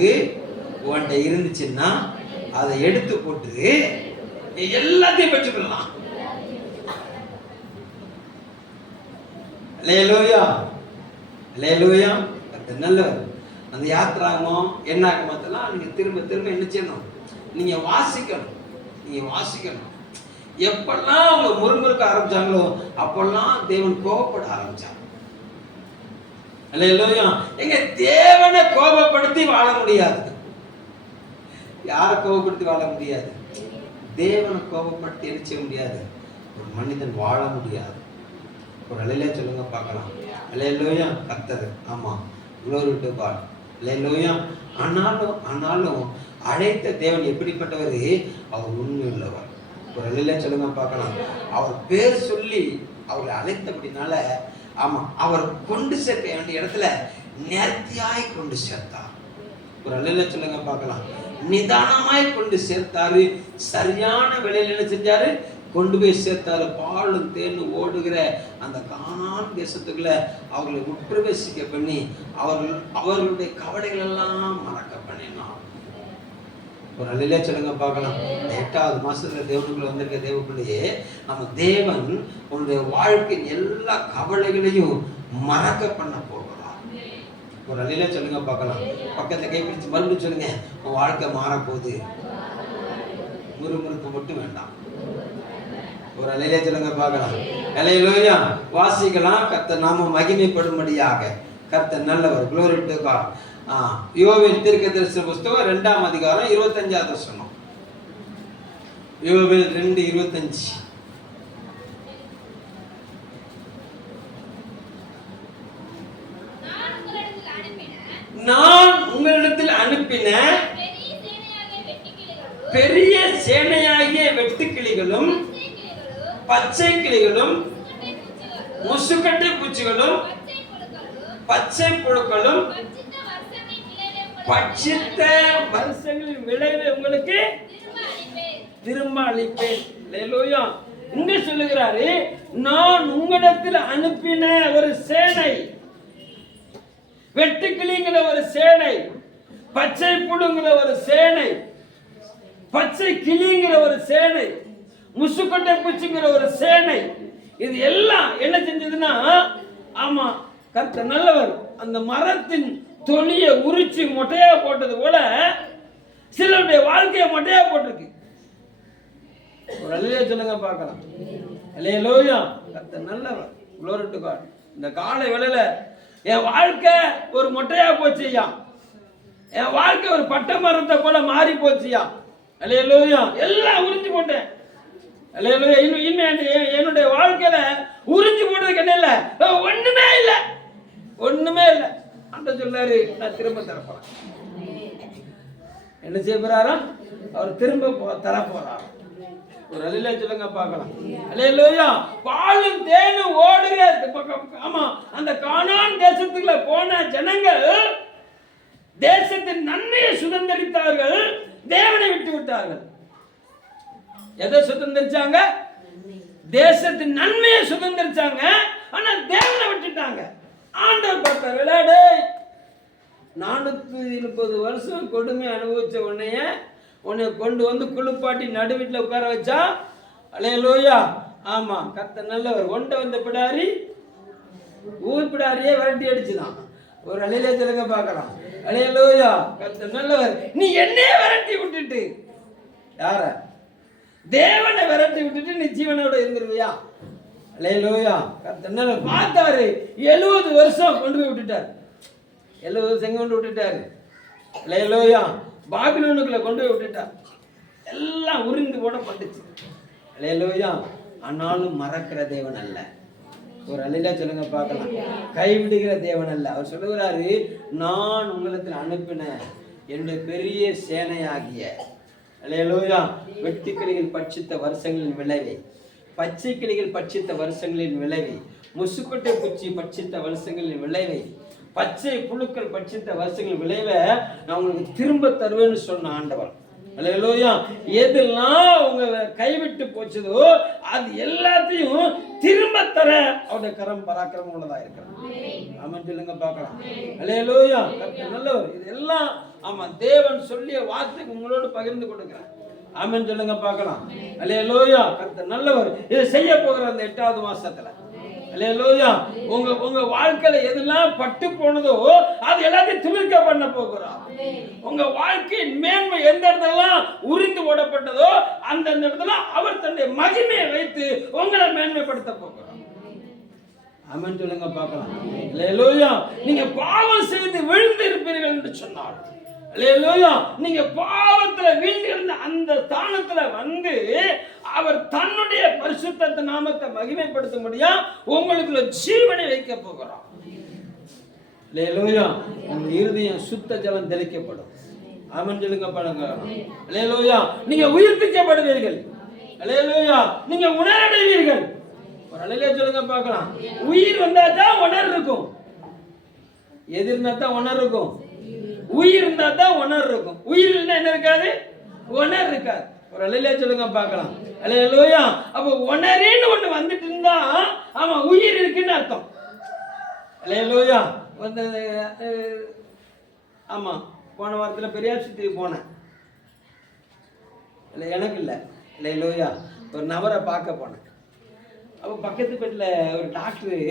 உன்கிட்ட இருந்துச்சுன்னா அதை எடுத்து போட்டு எல்லாத்தையும் பெற்றுக்கொள்ளலாம். அல்லேலூயா. அல்லேலூயா. நல்லவர். அந்த யாத்திராகமம் என்னாகமத்தெல்லாம் நீங்க திரும்ப திரும்ப என்ன செய்யணும்? நீங்க வாசிக்கணும். எப்பெல்லாம் அவங்க முறுமுறுக்க ஆரம்பிச்சாங்களோ அப்பெல்லாம் தேவன் கோபப்பட ஆரம்பிச்சாங்க. அல்லேலூயா. எங்க தேவனை கோபப்படுத்தி வாழ முடியாது. யாரை கோபப்படுத்தி வாழ முடியாது? தேவனை கோபப்படுத்தி என்ன செய்ய முடியாது? ஒரு மனிதன் வாழ முடியாது. ஒரு அல்லேலூயா சொல்லுங்க பார்க்கலாம். அல்லேலூயா. கர்த்தர் glory to God. அல்லேலூயா. ஆனாலும் அழைத்த தேவன் எப்படிப்பட்டவர்? அவர் உண்மை உள்ளவர். ஒரு அல்லேலூயா சொல்லுங்க பார்க்கலாம். அவர் பேர் சொல்லி அவரை அழைத்தபடினால அவர் கொண்டு சேர்க்க வேண்டிய இடத்துல நேர்த்தியாய் கொண்டு சேர்த்தார். ஒரு அல்லேலூயா சொல்லுங்க பார்க்கலாம். நிதானமாய் கொண்டு சேர்த்தாரு. சரியான வேளையில என்ன செஞ்சாரு? கொண்டு போய் சேர்த்தாரு. பாலும் தேனும் ஓடுகிற அந்த கானான் தேசத்துக்குள்ள அவர்களை உட்பிரவேசிக்க பண்ணி அவர்களுடைய கவலைகள் எல்லாம் மறக்க பண்ணினார். ஒரு அல்லேலூயா சொல்லுங்க பார்க்கலாம். 8வது மாசத்துல தேவனுக்குள்ள வந்திருக்க தேவனுக்குள்ளேயே நம்ம தேவன் உன்னுடைய வாழ்க்கையின் எல்லா கவலைகளையும் மறக்க பண்ண போகிறார். ஒரு அல்லேலூயா சொல்லுங்க பார்க்கலாம். பக்கத்தை கைப்பிடிச்சு மறுபடியும் சொல்லுங்க. உன் வாழ்க்கை மாறப்போகுது. முறுமுறுப்பு மட்டும் வேண்டாம். ஒரு அல்லேலூயா சொல்லுங்க பார்க்கலாம். அல்லேலூயா. வாசிக்கலாம். கர்த்தர் நாம மகிமைப்படும்படியாக கர்த்தர் நல்லவர். glory to God. யோவேல் தீர்க்கதரிசன புஸ்தகம் 2ஆம் அதிகாரம் 25வது வசனம். யோவேல் 2:25. நான் உங்களிடத்தில் அனுப்பின பெரிய சேனையாகிய வெட்டுக்கிளிகளும் பச்சை கிளிகளும் முசுக்கட்டை பூச்சிகளும் பச்சை புழுக்களும் பட்சித்த வருஷங்களின் விளைவை உங்களுக்கு திரும்ப அளிப்பேன். அல்லேலூயா. இங்க சொல்லுகிறாரு, நான் உங்களிடத்தில் அனுப்பின ஒரு சேனை, வெட்டுக்கிளிங்கிற ஒரு சேனை, பச்சை புழுங்கிற ஒரு சேனை, பச்சை கிளிங்கிற ஒரு சேனை, முசுக்கொட்டை பூச்சிங்கிற ஒரு சேனை, இது எல்லாம் என்ன செஞ்சதுன்னா, ஆமா கர்த்தர் நல்லவர். அந்த மரத்தின் தொலியை உரிச்சு மொட்டையா போட்டது போல சிலருடைய வாழ்க்கையை மொட்டையா போட்டிருக்கு. ஒரு அல்லேலூயா சொல்லுங்க பார்க்கலாம். அல்லேலூயா. கர்த்தர் நல்லவர். glory to God. இந்த காலை வேளையில என் வாழ்க்கை ஒரு மொட்டையா போச்சுயா, என் வாழ்க்கை ஒரு பட்டை மரத்தை போல மாறி போச்சுயா. அல்லேலூயா. எல்லாம் உறிஞ்சு போட்டேன். அல்லேலூயா. இன்னும் என்னுடைய வாழ்க்கையில உறிஞ்சு போட்டதுக்கு என்ன இல்லை, ஒண்ணுமே இல்லை, ஒண்ணுமே இல்லை. அந்த சொல்லாரு, நான் திரும்ப தரப்போறேன். என்ன செய்ய போறாராம்? அவர் திரும்ப தரப்போறாராம். ஒரு அல்லேலூயா சொல்லுங்க பார்க்கலாம். அல்லேலூயா. பாலும் தேனும் ஓடுகிற, ஆமா, அந்த கானான் தேசத்துக்குள்ள போன ஜனங்கள் தேசத்தின் நன்மையை சுதந்தரித்தார்கள், தேவனை விட்டு விட்டார்கள். எதை சுதந்தரிச்சாங்க? தேசத்தின் நன்மையை சுதந்தரிச்சாங்க, ஆனா தேவனை விட்டுட்டாங்க. ஆண்டவர் பார்த்தார், விளையாடு 430 வருஷம் கொடுமை அனுபவிச்ச உன்னை கொண்டு வந்து குளிப்பாட்டி நடு வீட்டில் உட்கார வச்சா. அல்லேலூயா. ஆமா கர்த்தர் நல்லவர். ஒன்றை வந்த பிடாரி ஊர் பிடாரியே விரட்டி அடிச்சுதான். ஒரு அல்லேலூயா சொல்லுங்க பார்க்கலாம். அல்லேலூயா. கர்த்தர் நல்லவர். நீ என்னையே விரட்டி விட்டுட்டு, யார? தேவனை விரட்டி விட்டுட்டு நீ ஜீவனோட இருந்துருவியா? அல்லேலூயா. கர்த்தர் நல்லவர். பார்த்தாரு, 70 வருஷம் கொண்டு போய் விட்டுட்டார். 70 வருஷம் கொண்டு விட்டுட்டாரு. அல்லேலூயா. பாபிலோனுக்குள்ள கொண்டு போய் விட்டுட்டார். எல்லாம் உறிந்து போடப்பட்டுச்சு. அல்லேலூயா. ஆனாலும் மறக்கிற தேவன் அல்ல. ஒரு அல்லேலூயா சொல்லுங்க பார்க்கலாம். கைவிடுகிற தேவன் அல்ல. அவர் சொல்லுகிறாரு, நான் உங்களிடத்தில் அனுப்பின என்னுடைய பெரிய சேனையாகிய, அல்லேலூயா, வெட்டுக்கிளிகள் பட்சித்த வருஷங்களின் விளைவை, பச்சை கிளிகள் பட்சித்த வருஷங்களின் விளைவை, முசுக்கொட்டை பூச்சி பட்சித்த வருஷங்களின் விளைவை, பச்சை புழுக்கள் பட்சித்த வருஷங்களின் விளைவை நான் உங்களுக்கு திரும்ப தருவேன்னு சொன்ன ஆண்டவர். அல்லேலூயா. எதெல்லாம் உங்க கைவிட்டு போச்சதோ அது எல்லாத்தையும் திரும்ப தர அவருடைய கரம் பராக்கிரமம் உள்ளதா இருக்கிறார். ஆமென் சொல்லுங்க பார்க்கலாம். அல்லேலூயா. கர்த்தர் நல்லவர். இதெல்லாம் ஆமா தேவன் சொல்லிய வார்த்தை உங்களோடு பகிர்ந்து கொடுக்கிறேன். ஆமென் சொல்லுங்க பார்க்கலாம். அல்லேலூயா. கர்த்தர் நல்லவர். இதை செய்ய போகிற அந்த 8வது மாசத்துல, அல்லேலூயா, உங்க வாழ்க்கையில எதெல்லாம் பட்டு போனதோ அது எல்லாத்தையும் துளிர்க்க பண்ண போகிறார். உங்க வாழ்க்கையின் மேன்மை எந்த இடத்துலாம் உரிந்து ஓடப்பட்டதோ அந்த இடத்துல அவர் தன்னுடைய மகிமையை வைத்து உங்களை மேன்மைப்படுத்த போகிறார். ஆமென் சொல்லுங்க பார்க்கலாம். அல்லேலூயா. நீங்க பாவம் செய்து விழுந்து இருப்பீர்கள் என்று சொன்னார். அல்லேலூயா. நீங்க பாவத்துல வீழ்ந்திருந்த அந்த ஸ்தானத்துல வந்து அவர் தன்னுடைய பரிசுத்த நாமத்தை மகிமைப்படுத்த முடியும் உங்களுக்குள்ள ஜீவனை வைக்க போகிறார். அல்லேலூயா. உங்க இருதயம் சுத்த ஜலம் தெளிக்கப்படும். ஆமென் சொல்லுங்க பாருங்க. அல்லேலூயா. நீங்க உயிர்ப்பிக்கப்படுவீர்கள். அல்லேலூயா. நீங்க உணர்வடைவீர்கள். ஒரு அல்லேலூயா சொல்லுங்க பார்க்கலாம். உயிர் வந்தா தான் உணர்வு இருக்கும். எது இருந்தா தான் உணர்வு இருக்கும். உயிர் இருந்தா தான் உணர்வு இருக்கும். உயிர் இல்லைன்னா என்ன இருக்காது? உணர்வு இருக்காது. ஒரு அல்லேலூயா சொல்லுங்க பார்க்கலாம். அல்லேலூயா. அப்ப உணர்வுன்னு ஒண்ணு வந்துட்டு இருந்தா ஆமா உயிர் இருக்குன்னு அர்த்தம். அல்லேலூயா. வந்து ஆமா போன வாரத்துல பெரியாஸ்பத்திரி போனேன். இல்லை எனக்கு இல்லை. அல்லேலூயா. ஒரு நபரை பார்க்க போனேன். அப்போ பக்கத்து வீட்டில் ஒரு டாக்டரு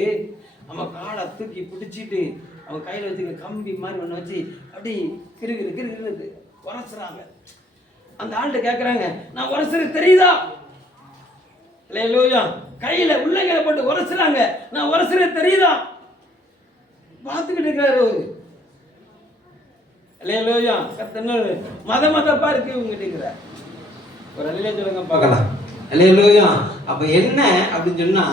நம்ம காலை தூக்கி பிடிச்சிட்டு அவன் கையில் வச்சுக்க கம்பி மாதிரி ஒன்று வச்சு அப்படி கிருகிரு உரசுறாங்க. அந்த ஆள்கிட்ட கேட்குறாங்க, நான் உரசுறது தெரியுதா? அல்லேலூயா. கையில் உள்ளங்கையில போட்டு உரசுறாங்க, நான் உரசுறது தெரியுதா? பார்த்துக்கிட்டு இருக்கிறாரு அவரு. அல்லேலூயா. கர்த்தர் மதப்பா இருக்கு உங்ககிட்ட ஒரு அல்லேலூயா சொல்லுங்க பார்க்கலாம். அல்லேலூயா. அப்ப என்ன அப்படின்னு சொன்னா,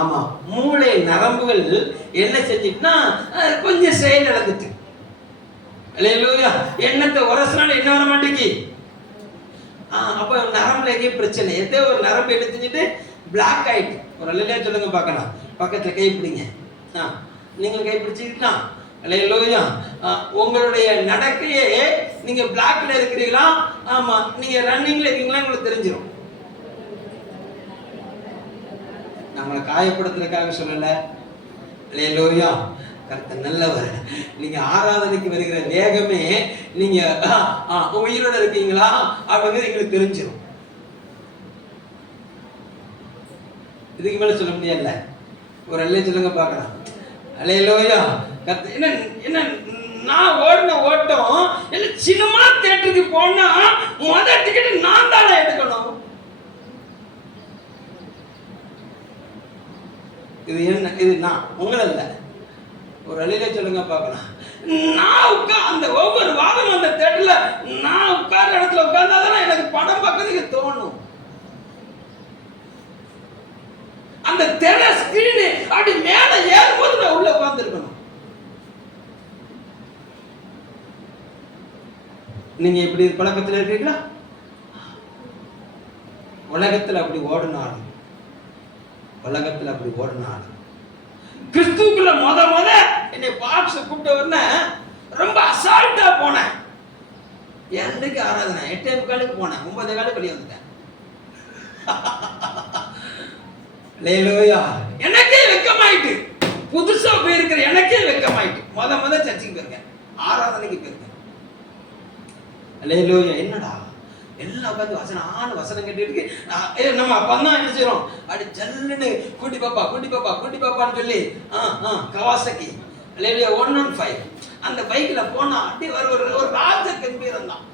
ஆமா, மூளை நரம்புகள் என்ன செஞ்சிட்டுனா கொஞ்சம் செயல் இழந்துட்டு. அல்லேலூயா. எண்ணத்தை உரசினாலும் என்ன வர மாட்டேங்கி. அப்ப நரம்புல எங்கேயும் பிரச்சனை, ஏதோ ஒரு நரம்பு என்ன செஞ்சுட்டு பிளாக் ஆயிட்டு. ஒரு அல்லேலூயா சொல்லுங்க பார்க்கலாம். பக்கத்துல கை பிடிங்க. நீங்கள் கை பிடிச்சிருக்கலாம். அல்லேலூயா. உங்களுடைய நடக்கையே நீங்க பிளாக்ல இருக்கிறீங்களா, ஆமா, நீங்க ரன்னிங்ல இருக்கீங்களா உங்களுக்கு தெரிஞ்சிடும். நம்மளை காயப்படுத்துறதுக்காக சொல்லல. அல்லேலூயா. கர்த்தர் நல்லவர். நீங்க ஆராதனைக்கு வருகிற வேகமே நீங்க உயிரோட இருக்கீங்களா அப்படிங்கிறது எங்களுக்கு தெரிஞ்சிடும். இதுக்கு மேல சொல்ல முடியல. ஒரு அல்லே சொல்லுங்க பார்க்கலாம். அல்லேலூயா. கர்த்தர் என்ன என்ன நான் ஓடின ஓட்டம் இல்ல, சினிமா தியேட்டருக்கு போனா முதல் டிக்கெட் நான் தானே எடுக்கணும். இது என்ன, இது நான் உங்களை இல்ல. ஒரு அழில சொல்லுங்க பார்க்கலாம். நான் அந்த ஒவ்வொரு வாரம் அந்த தேட்டர்ல நான் உட்கார்ற இடத்துல உட்கார்ந்தாதான் எனக்கு படம் பார்க்கறதுக்கு தோணும். அந்த திரை ஸ்கிரீன் அப்படி மேல ஏறும்போது நான் உள்ள உட்கார்ந்துருக்கணும். நீங்க இப்படி பழக்கத்துல இருக்கீங்களா? உலகத்துல அப்படி ஓடினாலும், உலகத்துல அப்படி ஓடினாலும் கிறிஸ்துக்குள்ள முத என்னை பாப்ஸ் கூப்பிட்ட உடனே ரொம்ப அசால்ட்டா போனேன். 2க்கு ஆராதனை, 8:45 போனேன், 9:15 வெளியே வந்துட்டேன். அல்லேலூயா. எனக்கே வெக்கமாயிட்டு, புதுசா போயிருக்கிற எனக்கே வெக்கமாயிட்டு. முத சர்ச்சுக்கு போயிருக்கேன், ஆராதனைக்கு போயிருக்கேன். அல்லேலூயா. என்னடா எல்லாம் உட்காந்து வசனம் கேட்டு நம்ம அப்பதான் என்ன செய்யறோம், அப்படி ஜல்லுன்னு குட்டி பாப்பான்னு சொல்லி கவாசக்கி அல்லேலூயா 115 அந்த பைக்ல போனா அப்படி ஒரு ராஜ கம்பீரம் தான்.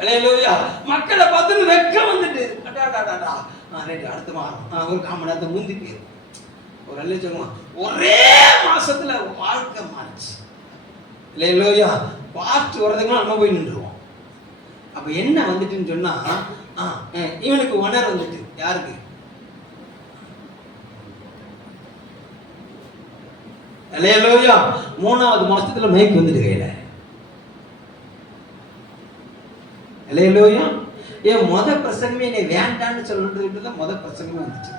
அல்லேலூயா. மக்களை பார்த்து வெக்கம் வந்துட்டு அடுத்த வாரம் ஒரு 1/4 மணி நேரத்தை முந்தி போயிடும். ஒரு அல்லே சொல்லுவான், ஒரே மாசத்துல வாழ்க்கை மாறிச்சு. அல்லேலூயா. பாஸ்ட் வரதுக்குலாம் நம்ம போய் நின்றுவோம். அப்ப என்ன வந்துட்டுன்னு சொன்னா, இவனுக்கு உணர் வந்துட்டு. யாருக்கு? அல்லேலூயா. 3வது மாசத்துல மைக் வந்துட்டு கையில. அல்லேலூயா. ஏன் முத பிரசங்கமே நீ வேண்டான்னு சொல்றது முத பிரசங்கமே வந்துச்சு.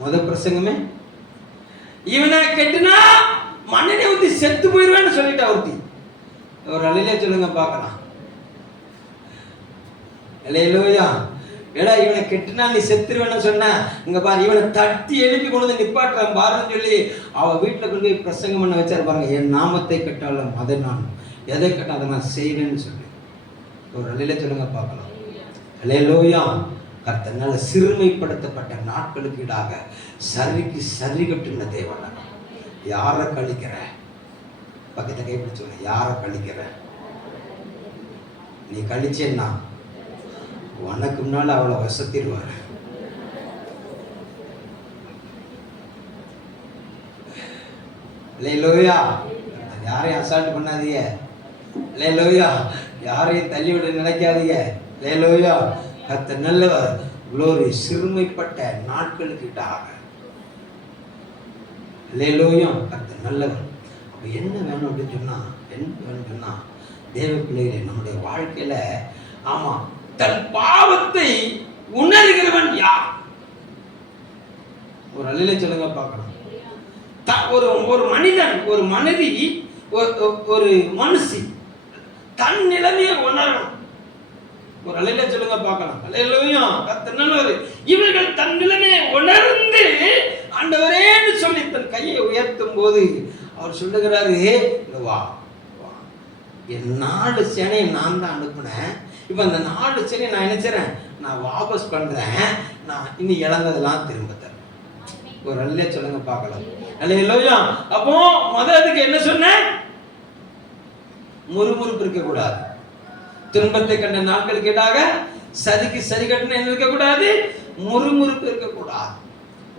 முத பிரசங்கமே இவனை கெட்டுனா மண்ணனை ஊத்தி செத்து போயிருவேன்னு சொல்லிட்டா ஒருத்தி. ஒரு அலையில சொல்லுங்க பார்க்கலாம். அல்லேலூயா. ஏடா இவனை கெட்டுனா நீ செத்துருவேன்னு சொன்ன, இங்க பாரு இவனை தட்டி எழுப்பி கொண்டு வந்து நிப்பாட்டுறான் பாருன்னு சொல்லி அவ வீட்டுல கொண்டு போய் பிரசங்கம் பண்ண வச்சாரு பாருங்க. என் நாமத்தை கட்டாலும் அதை நான் எதை கட்ட அதை நான் செய்வேன்னு சொல்லி. ஒரு அலையில சொல்லுங்க பார்க்கலாம். அல்லேலூயா. கர்த்தனால சிறுமைப்படுத்தப்பட்ட நாட்களுக்கு ஈடாக சரிக்கு சரி கட்டுன தேவன். யாரை கழிக்கிற? பக்கத்தை கைப்பிடி சொல்ல, யாரை கழிக்கிற? நீ கழிச்சேன்னா உனக்கு முன்னால அவளை வசத்திடுவார். அல்லேலூயா. யாரையும் அசால்ட் பண்ணாதீங்க. அல்லேலூயா. யாரையும் தள்ளிவிட நினைக்காதீங்க. அல்லேலூயா. கர்த்தர் நல்லவர். குளோரி. சிறுமைப்பட்ட நாட்களுக்கு ஈடாக. அல்லேலூயா. கர்த்தர் நல்லவர். அப்ப என்ன வேணும் அப்படின்னு சொன்னா, என்ன வேணும் சொன்னா, தேவ பிள்ளைகளே, நம்முடைய வாழ்க்கையில ஆமா தன் பாவத்தை உணர்கிறவன் யார்? ஒரு அல்லேலூயா சொல்லுங்க பார்க்கலாம். ஒரு மனிதன், ஒரு மனைவி, ஒரு மனுஷி தன் நிலைமையை உணரணும். ஒரு அல்லேலூயா சொல்லுங்க பார்க்கலாம். அல்லேலூயா. கர்த்தர் நல்லவர். இவர்கள் தன் நிலைமையை உணர்ந்து ஆண்டவரேன்னு சொல்லி தன் கையை உயர்த்தும் போது அவர் சொல்லுகிறாரு, வா என் 4 சேனையை நான் தான் அனுப்புனேன். இப்ப அந்த 4 சேனையை நான் நினைச்சேன், நான் வாபஸ் பண்றேன். நான் இனி இழந்ததெல்லாம் திரும்ப தரேன். ஒரு அல்லேலூயா சொல்லுங்க பார்க்கலாம். அல்லேலூயா. அப்போ முதலுக்கு என்ன சொன்னேன்? முறுமுறுப்பு இருக்க கூடாது. துன்பத்தை கண்ட நாட்களுக்கு ஈடாக சதிக்கு சரி கட்டணும் என்ன இருக்க கூடாது? முறுமுறுப்பு இருக்க கூடாது.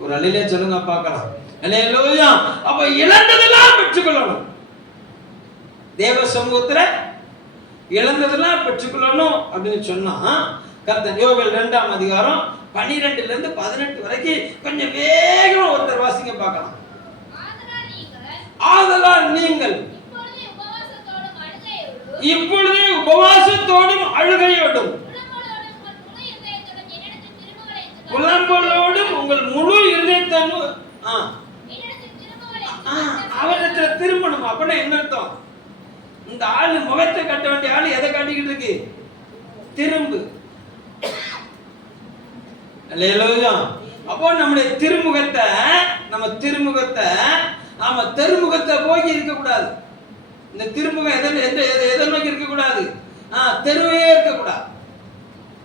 ஒரு அலையிலே சொல்லுங்க பார்க்கலாம். அல்லேலூயா. அப்ப இழந்ததெல்லாம் பெற்றுக்கொள்ளணும். தேவ சமூகத்துல இழந்ததெல்லாம் பெற்றுக்கொள்ளணும் அப்படின்னு சொன்னா கர்த்தர் யோவேல் 2ஆம் அதிகாரம் 12 இருந்து 18 வரைக்கும் கொஞ்சம் வேகமா ஒருத்தர் வாசிங்க பார்க்கலாம். ஆதலால் நீங்கள் இப்பொழுதே உபவாசத்தோடும் அழுகையோடும் புலம்பலோடும் உங்கள் முழு இருதயத்தோடும் அவரிடத்துல திரும்பணும். அப்படின்னா என்ன அர்த்தம்? இந்த ஆளு முகத்தை கட்ட வேண்டிய ஆளு எதை காட்டிக்கிட்டு இருக்கு? திரும்பு. அல்லேலூயா. அப்போ நம்முடைய திருமுகத்தை நாம தெருமுகத்தை போய் இருக்க கூடாது. இந்த திருமுகம் எதை நோக்கி இருக்க கூடாது? தெருவே இருக்க கூடாது.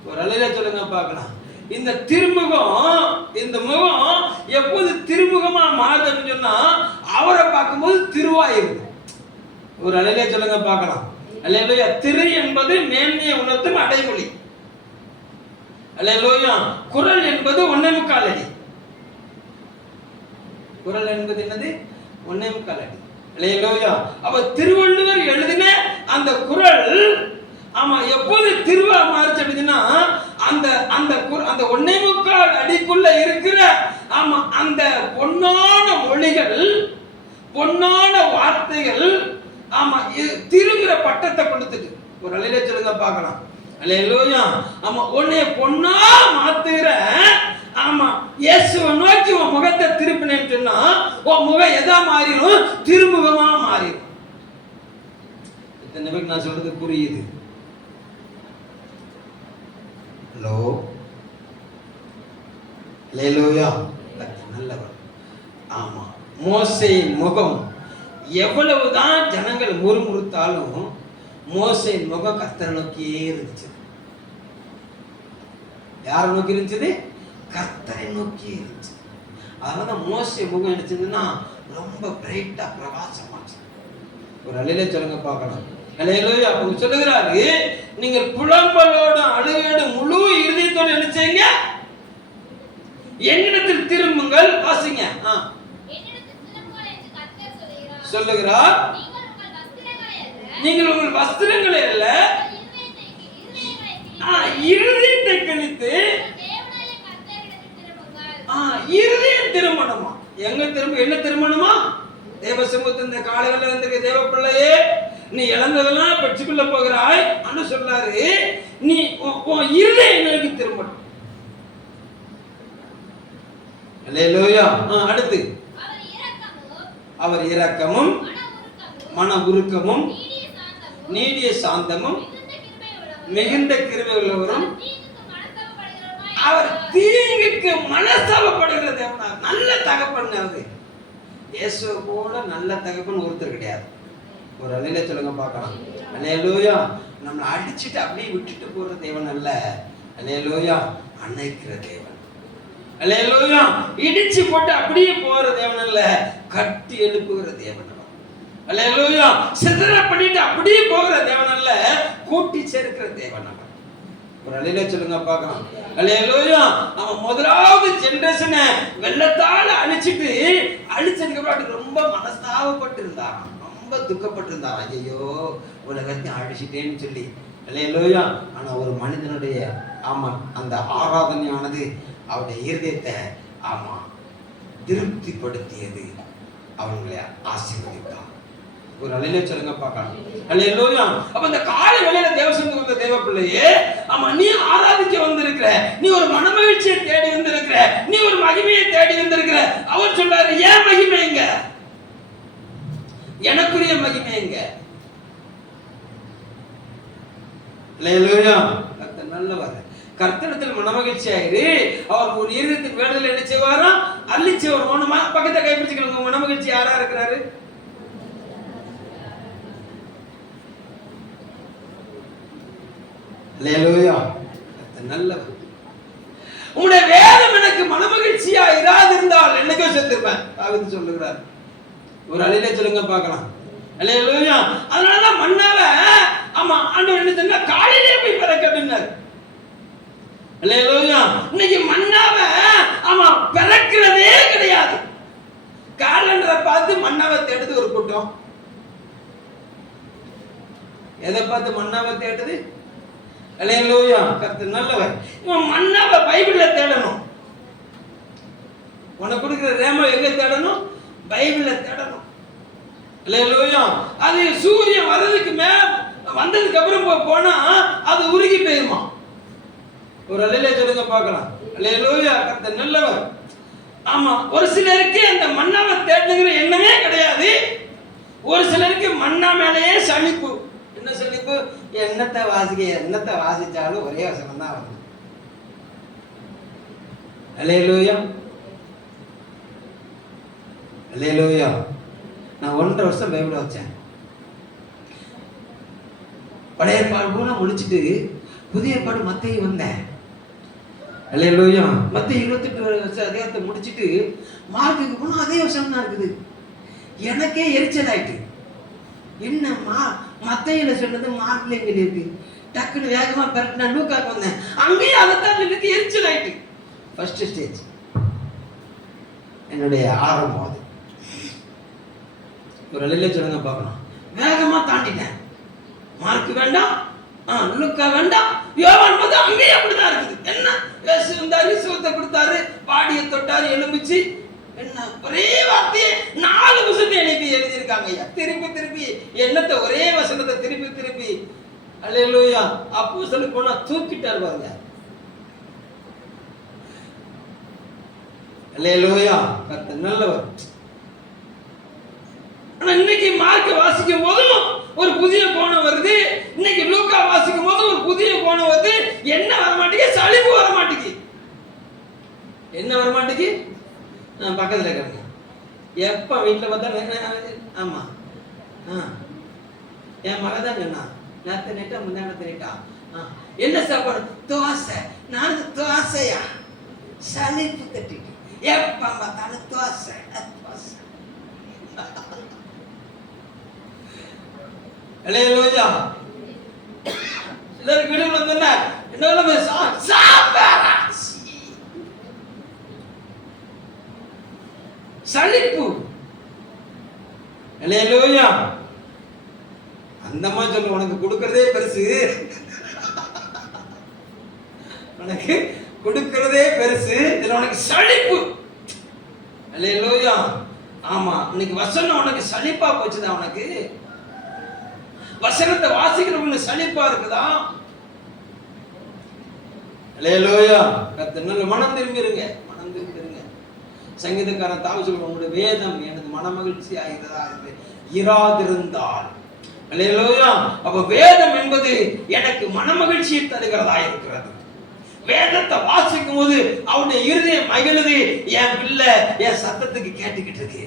ஒரு அலையில சொல்லுங்க பார்க்கலாம். இந்த திருமுகம், இந்த முகம் எப்போது திருமுகமா மாறுதுன்னு சொன்னா அவரை பார்க்கும்போது திருவாயிருது. ஒரு அலையில சொல்லுங்க பார்க்கலாம். அல்லேலூயா. திரு என்பது மேன்மையை உணர்த்தும் அடைமொழி. அல்லேலூயா. குரல் என்பது 1.25 அடி. குரல் என்பது என்னது? 1.25 அடி. அல்லேலூயா. அப்ப திருவள்ளுவர் எழுதின அந்த குரல் எப்போது திருவா மாறுச்சு அப்படின்னா அந்த 1.25 அடிக்குள்ள இருக்கிற அந்த பொன்னான மொழிகள், பொன்னான வார்த்தைகள் திருங்கிற பட்டத்தை கொடுத்துட்டு ஒரு அலையில சொல்லுங்க பார்க்கலாம். அல்லேலூயா. உன்னை பொன்னா மாத்துகிற இயேசுவை நோக்கி உன் முகத்தை திருப்பினேன்னு சொன்னா உன் முகம் எதா மாறிடும்? திருமுகமா மாறிடும். இத்தனை பேருக்கு நான் சொல்றது புரியுது? ஹலோ, அல்லேலூயா. நல்லவர். மோசேயின் முகம் எவ்வளவுதான் ஜனங்கள் முறுமுறுத்தாலும் மோசேயின் முகம் கர்த்தரை நோக்கியே இருந்துச்சு. யாரை நோக்கி இருந்துச்சு? கர்த்தரை நோக்கியே இருந்துச்சு. அதனாலதான் மோசே முகம் எடுத்ததுன்னா ரொம்ப பிரைட்டா பிரகாசமாச்சு. ஒரு அலையில சொல்லுங்க பார்க்கலாம். அல்லேலூயா. அவங்க சொல்லுகிறாரு, நீங்கள் புலம்பலோடு அழுகையோடு முழு இருதயத்தோடு என்ன செய்யுங்க? என்னிடத்தில் திரும்புங்கள். வாசிங்க. சொல்லுகிறார், நீங்கள் உங்கள் வஸ்திரங்களை அல்ல இருதயத்தை கழித்து இருதயம் திரும்பணுமா? எங்க திரும்ப? என்ன திரும்பணுமா? தேவ சமூகத்தில் இந்த காலையில வந்திருக்க தேவ பிள்ளையே, நீ இழந்ததெல்லாம் பெற்றுக்கொள்ள போகிறாய் அன்னு சொல்றாரு. நீ இருதயங்களுக்கு திரும்பணும். அல்லேலூயா. அடுத்து அவர் இரக்கமும் மன உருக்கமும் நீடிய சாந்தமும் மிகுந்த கிருபை உள்ளவரும் அவர் தீங்குக்கு மனஸ்தாபப்படுகிற தேவனா. நல்ல தகப்பன் அது. இயேசுவை போல நல்ல தகப்பன் ஒருத்தர் கிடையாது. ஒரு அலையில சொல்லுங்க பார்க்கலாம். அல்லேலூயா. நம்மளை அடிச்சுட்டு அப்படியே விட்டுட்டு போற தேவன் அல்ல. அல்லேலூயா. அணைக்கிற தேவன். அல்லேலூயா. இடிச்சு போட்டு அப்படியே போற தேவன் அல்ல, கட்டி எழுப்புகிற தேவன். அல்லேலூயா. சிதற பண்ணிட்டு அப்படியே போகிற தேவன் அல்ல, கூட்டி சேர்க்கிற தேவன். ஒரு அலையில சொல்லுங்க பார்க்கலாம். அல்லேலூயா. அவன் முதலாவது ஜெனரேஷனை வெள்ளத்தால அழிச்சதுக்கு அப்புறம் ரொம்ப மனஸ்தாபப்பட்டு இருந்தான், ரொம்ப துக்கப்பட்டு இருந்தான். ஐயோ உலகத்தையும் அழிச்சிட்டேன்னு சொல்லி. அல்லேலூயா. ஆனா ஒரு மனிதனுடைய அந்த ஆராதனையானது அவருடைய இருதயத்தை திருப்திப்படுத்தியது, அவங்களை ஆசீர்வதித்தான். ஒரு அலையில சொல்லுங்க பார்க்கலாம். அல்லேலூயா. அப்ப இந்த காலை வேளையில தேவசனத்துக்கு வந்த தேவ பிள்ளையே, நீ ஆராதிக்க வந்திருக்கிற, நீ ஒரு மனமகிழ்ச்சியை தேடி வந்திருக்கிற, நீ ஒரு மகிமையை தேடி வந்திருக்கிற. அவர் சொல்றாரு, ஏன் மகிமை எங்க? எனக்குரிய மகிமை எங்க? அல்லேலூயா. கர்த்தர் நல்லவர். கர்த்தரிடத்தில் மனமகிழ்ச்சியாயிரு. அவர் ஒரு இருதயத்தின் வேடல என்ன செய்வாரா? அள்ளிச்சு ஒரு ஒண்ணுமா பக்கத்தை கைப்பிடிச்சுக்கணும். மனமகிழ்ச்சி யாரா இருக்கிறாரு? அல்லேலூயா. கர்த்தர் நல்லவர். உங்களுடைய வேதம் எனக்கு மனமகிழ்ச்சியா இராதிருந்தால் என்னைக்கோ செத்துருப்பேன் தாவீது சொல்லுகிறார். ஒரு அலையில சொல்லுங்க பார்க்கலாம். அல்லேலூயா. அதனாலதான் மன்னாவை ஆண்டவர் என்ன சொன்னா, காலையிலே போய் பிறக்கட்டுன்னார். அல்லேலூயா. இன்னைக்கு மன்னாவை பிறக்கிறதே எதை பார்த்து மன்னாவை தேடுது? அல்லேலூயா, கர்த்தர் நல்லவர். இவன் மன்னாவை பைபிள்ல தேடணும். உனக்கு கொடுக்கிற ரேமா எங்க தேடணும்? பைபிள்ல தேடணும். அல்லேலூயா. அது சூரியன் வர்றதுக்கு வந்ததுக்கு அப்புறம் போனா அது உருகி போயிருமா? ஒரு அல்லேலூயா சொல்லுங்க பார்க்கலாம். அல்லேலூயா, கர்த்தர் நல்லவர். ஆமா, ஒரு சிலருக்கு அந்த மன்னாவை தேடுங்கிற எண்ணமே கிடையாது. ஒரு சிலருக்கு மன்னா மேலேயே சலிப்பு. என்ன சலிப்பு? என்னத்தை வாசிச்சாலும் ஒரே வசனம் தான் வருது. அல்லேலூயா, அல்லேலூயா. நான் 1.5 வருஷம் பைபிள் வச்சேன். பழைய ஏற்பாடு பூரா முடிச்சுட்டு புதிய ஏற்பாடு மத்தேயு வந்தேன். அல்லேலூயா. மத்தேயு 28 அதிகாரத்தை முடிச்சுட்டு மார்க்குக்கு போனா அதே வசனம் தான் இருக்குது. எனக்கே எரிச்சல் ஆயிட்டு. என்னம்மா மத்தேயுல சொன்னது மார்க்ல எங்க இருக்கு? டக்குன்னு வேகமா பரட்டினா லூக்காக்கு வந்தேன். அங்கேயும் அதைத்தான் எனக்கு எரிச்சல் ஆயிட்டு. ஃபர்ஸ்ட் ஸ்டேஜ் என்னுடைய ஆரம்பம் அது. ஒரு அல்லேலூயா சொல்லுங்க பார்க்கலாம். வேகமா தாண்டிட்டேன். மார்க் வேண்டாம், லூக்கா வேண்டாம், யோவான் வந்து அங்கேயே அப்படிதான் இருக்குது. என்ன இயேசு வந்தாரு, சுகத்தை கொடுத்தாரு, பாடியை தொட்டாரு, எலும்பிச்சு, என்ன ஒரே வார்த்தையே 4 வசனத்தை எழுதியிருக்காங்க ஐயா. திருப்பி என்னத்தை ஒரே வசனத்தை திருப்பி அல்லேலூயா. அப்போஸ்தலர் போனா தூக்கிட்டார் பாருங்க. அல்லேலூயா, கர்த்தர் நல்லவர். ஆனா இன்னைக்கு மார்க் வாசிக்கும் போதும் ஒரு புதிய கோணம் வருது. இன்னைக்கு லூக்கா வாசிக்கும் போது ஒரு புதிய கோணம் வருது. என்ன வர மாட்டேங்குது? சலிப்பு வர மாட்டேங்குது. என்ன வர மாட்டேங்குது? பக்கத்துல இருக்காங்க. எப்ப வீட்டுல பார்த்தா ஆமா என் மக தான் சொன்னா, நேற்று நெட்டா முந்தானத்து நெட்டா என்ன சாப்பாடு? தோசை. நான் தோசையா? சலிப்பு தட்டிட்டு எப்ப பார்த்தாலும் தோசை. அல்லேலூயா. சிலருக்கு வீடு வந்தா என்ன சலிப்பு. அல்லேலூயா. அந்த மாதிரி சொல்ல, உனக்கு கொடுக்கறதே பெருசு, உனக்கு கொடுக்கறதே பெருசு, இதுல உனக்கு சலிப்பு. அல்லேலூயா. ஆமா, இன்னைக்கு வசனம் உனக்கு சலிப்பா போச்சுதான். உனக்கு வசனத்தை வாசிக்கிறவங்க சலிப்பா இருக்குதா? அல்லேலூயா. கர்த்தர் நல்ல மனம் திரும்பிருங்க, மனம் திரும்பிருங்க. சங்கீதக்காரன் தாவீது சொல்றான், உங்களுடைய வேதம் எனக்கு மனமகிழ்ச்சியா இராதிருந்தால். அல்லேலூயா. அப்ப வேதம் என்பது எனக்கு மனமகிழ்ச்சியை தருகிறதா இருக்கிறது. வேதத்தை வாசிக்கும் போது அவனுடைய இருதயம் மகிழுது. என் பிள்ளை என் சத்தத்துக்கு கேட்டுக்கிட்டு இருக்கு.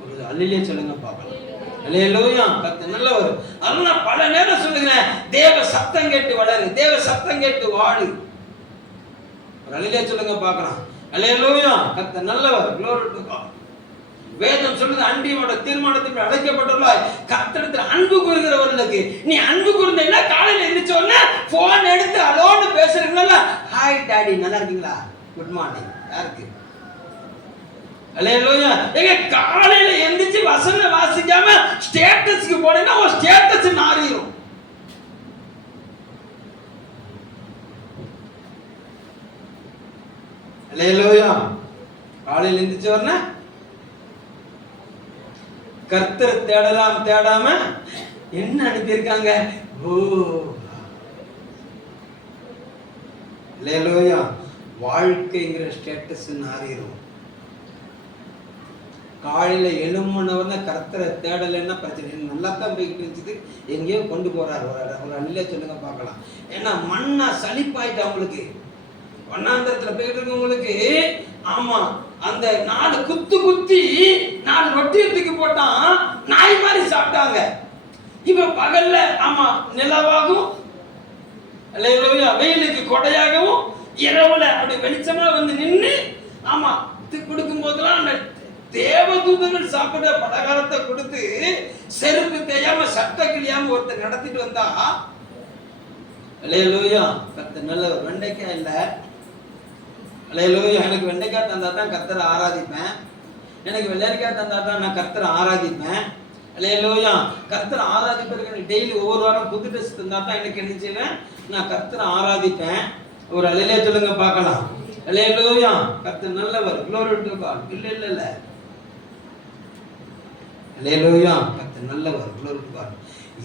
ஒரு அல்லேலூயா சொல்லுங்க பார்க்கலாம். அல்லேலூயா. கர்த்தர் நல்லவர். அதனால பல நேரம் சொல்லுகிறேன், தேவ சத்தம் கேட்டு வளரு, தேவ சத்தம் கேட்டு வாடு. ஒரு அல்லேலூயா சொல்லுங்க பார்க்கலாம். அல்லேலூயா. கர்த்தர் நல்லவர். glory to God. வேதம் சொல்லுது, அன்பியோட தீர்மானத்துக்கு அழைக்கப்பட்டுள்ளாய். கர்த்தரிடத்தில் அன்பு கூறுகிறவர்களுக்கு நீ அன்பு கூர்ந்தேன்னா காலையில எந்திரிச்ச உடனே போன் எடுத்து அலோன்னு பேசுறீங்களா? ஹாய் டாடி, நல்லா இருக்கீங்களா? Good morning. யாருக்கு? அல்லேலூயா. எங்க காலையில எந்திரிச்சு வசனம் வாசிக்காம ஸ்டேட்டஸ்க்கு போனேன்னா ஒரு ஸ்டேட்டஸ் நாறிரும். அல்லேலூயா. காலையில எந்திரிச்ச உடனே கர்த்தரை தேடாம என்ன அனுப்பியிருக்காங்க? ஓ, அல்லேலூயா. வாழ்க்கைங்கிற ஸ்டேட்டஸ் நாறிரும். காலையில எழும்புனவன கர்த்தரை தேடலைன்னா பிரச்சனை. நல்லா தான் போய்கிட்டு இருந்துச்சு, எங்கேயோ கொண்டு போறாரு. ஒரு அல்லேலூயா சொல்லுங்க பார்க்கலாம். ஏன்னா மண்ணா சலிப்பாயிட்டு அவங்களுக்கு, வண்ணாந்தரத்துல போயிட்டு இருக்கவங்களுக்கு. ஆமா, அந்த 4 குத்தி 4 ரொட்டியை தூக்கி போட்டான், நாய் மாதிரி சாப்பிட்டாங்க. இப்ப பகல்ல ஆமா நிலவாகவும், அல்லேலூயா, வெயிலுக்கு கொடையாகவும், இரவுல அப்படி வெளிச்சமா வந்து நின்று ஆமா கொடுக்கும் போதெல்லாம் அந்த தேவதூதர்கள் சாப்பிட பலகாரத்தை கொடுத்து செருப்பு தேயாம சட்டை கிழியாம ஒருத்தர் நடத்திட்டு வந்தா. அல்லேலூயா. கர்த்தர் நல்லவர். வெண்டைக்காய் இல்ல. அல்லேலூயா. எனக்கு வெண்டைக்காய் தந்தா தான் கர்த்தரை ஆராதிப்பேன். எனக்கு வெள்ளரிக்காய் தந்தா தான் நான் கர்த்தரை ஆராதிப்பேன். அல்லேலூயா. கர்த்தரை ஆராதிப்பதற்கு டெய்லி ஒவ்வொரு வாரம் புது ட்ரெஸ் தந்தா தான் எனக்கு என்ன செய்வேன், நான் கர்த்தரை ஆராதிப்பேன். ஒரு அல்லேலூயா சொல்லுங்க பார்க்கலாம். அல்லேலூயா. கர்த்தர் நல்லவர். glory to God. இல்ல அல்லேலூயா. கர்த்தர் நல்லவர். glory to God.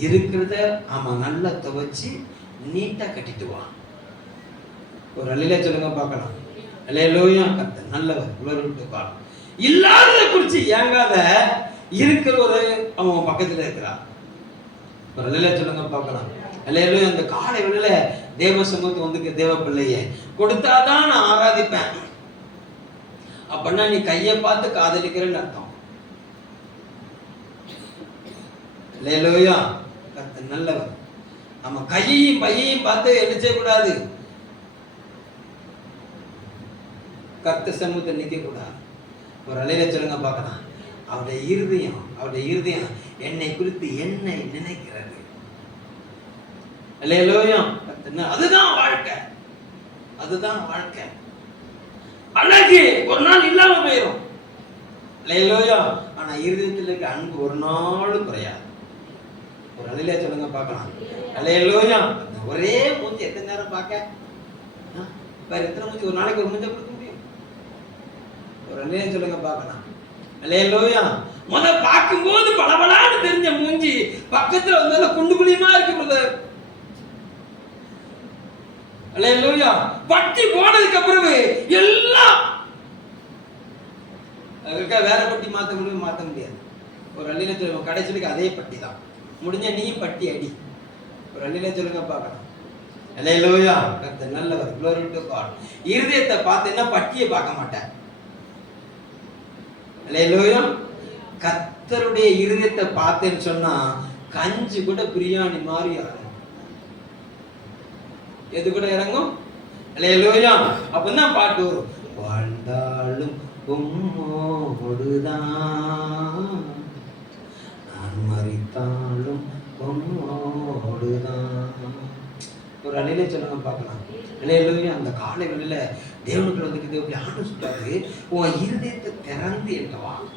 இருக்கிறத அவன் நல்லா துவைச்சு நீட்டா கட்டிட்டு வா. ஒரு அல்லேலூயா சொல்லுங்க பார்க்கலாம். அல்லேலூயா. கர்த்தர் நல்லவர். glory to God. இல்லாதத குறித்து ஏங்காத, இருக்கிற ஒரு அவன் பக்கத்துல இருக்கிறான். ஒரு அல்லேலூயா சொல்லுங்க பார்க்கலாம். அல்லேலூயா. அந்த காலை வேளையில தேவ சமூகத்துக்கு வந்து தேவ பிள்ளையே கொடுத்தாதான் நான் ஆராதிப்பேன் அப்படின்னா நீ கையை பார்த்து காதலிக்கிறேன்னு அர்த்தம். அல்லேலூயா. கர்த்தர் நல்லவர். நம்ம கையையும் பையையும் பார்த்து என்ன செய்யக்கூடாது, கர்த்தர் சமூகத்தை நிற்க கூடாது. ஒரு அல்லேலூயா சொல்லுங்க பார்க்கலாம். அவருடைய இருதயம் என்னை குறித்து என்ன நினைக்கிறது. அல்லேலூயா. அதுதான் வாழ்க்கை. அழகு ஒரு நாள் இல்லாம போயிடும். அல்லேலூயா. ஆனா இருதயத்தில் இருக்க அன்பு ஒரு நாளும் குறையாது. ஒரு அல்லேலூயா சொல்லுங்க பார்க்கலாம். அல்லேலூயா. ஒரே மூஞ்சி எத்தனை நேரம் பார்க்க, வேற எத்தனை மூஞ்சி ஒரு நாளைக்கு ஒரு மூஞ்ச கொடுக்க முடியும்? ஒரு அல்லேலூயா சொல்லுங்க பார்க்கலாம். அல்லேலூயா. பார்க்கும்போது பளபளன்னு தெரிஞ்ச மூஞ்சி பக்கத்துல வந்து குண்டு குழியுமா இருக்கு பிரதர். அல்லேலூயா. பட்டி போனதுக்கு அப்புறம் எல்லாம் வேற பட்டி மாத்த முடியாது. ஒரு அல்லேலூயா சொல்லுங்க. கடைசிக்கு அதே பட்டி தான். முடிஞ்ச நீயும் பட்டி அடி. ஒரு அல்லேலூயா சொல்லுங்க பார்க்கலாம். அல்லேலூயா. கர்த்தர் நல்லவர். glory to God. இருதயத்தை பார்த்தேன்னா பட்டியை பார்க்க மாட்டேன். அல்லேலூயா. கர்த்தருடைய இருதயத்தை பார்த்தேன்னு சொன்னா கஞ்சி கூட பிரியாணி மாதிரி இறங்கும். எது கூட இறங்கும்? அல்லேலூயா. அப்பதான் பாட்டு வரும். வாழ்ந்தாலும் உம்மோடுதான், நான் மரித்தாலும் உம்மோடுதான். ஒரு அல்லேலூயா சொல்லுங்க பார்க்கலாம். அல்லேலூயா. அந்த காலை வேளையில தேவனுக்கு வந்து எப்படி ஆண்டு சொல்றாரு, உன் இருதயத்தை திறந்து என்ற வாக்கு.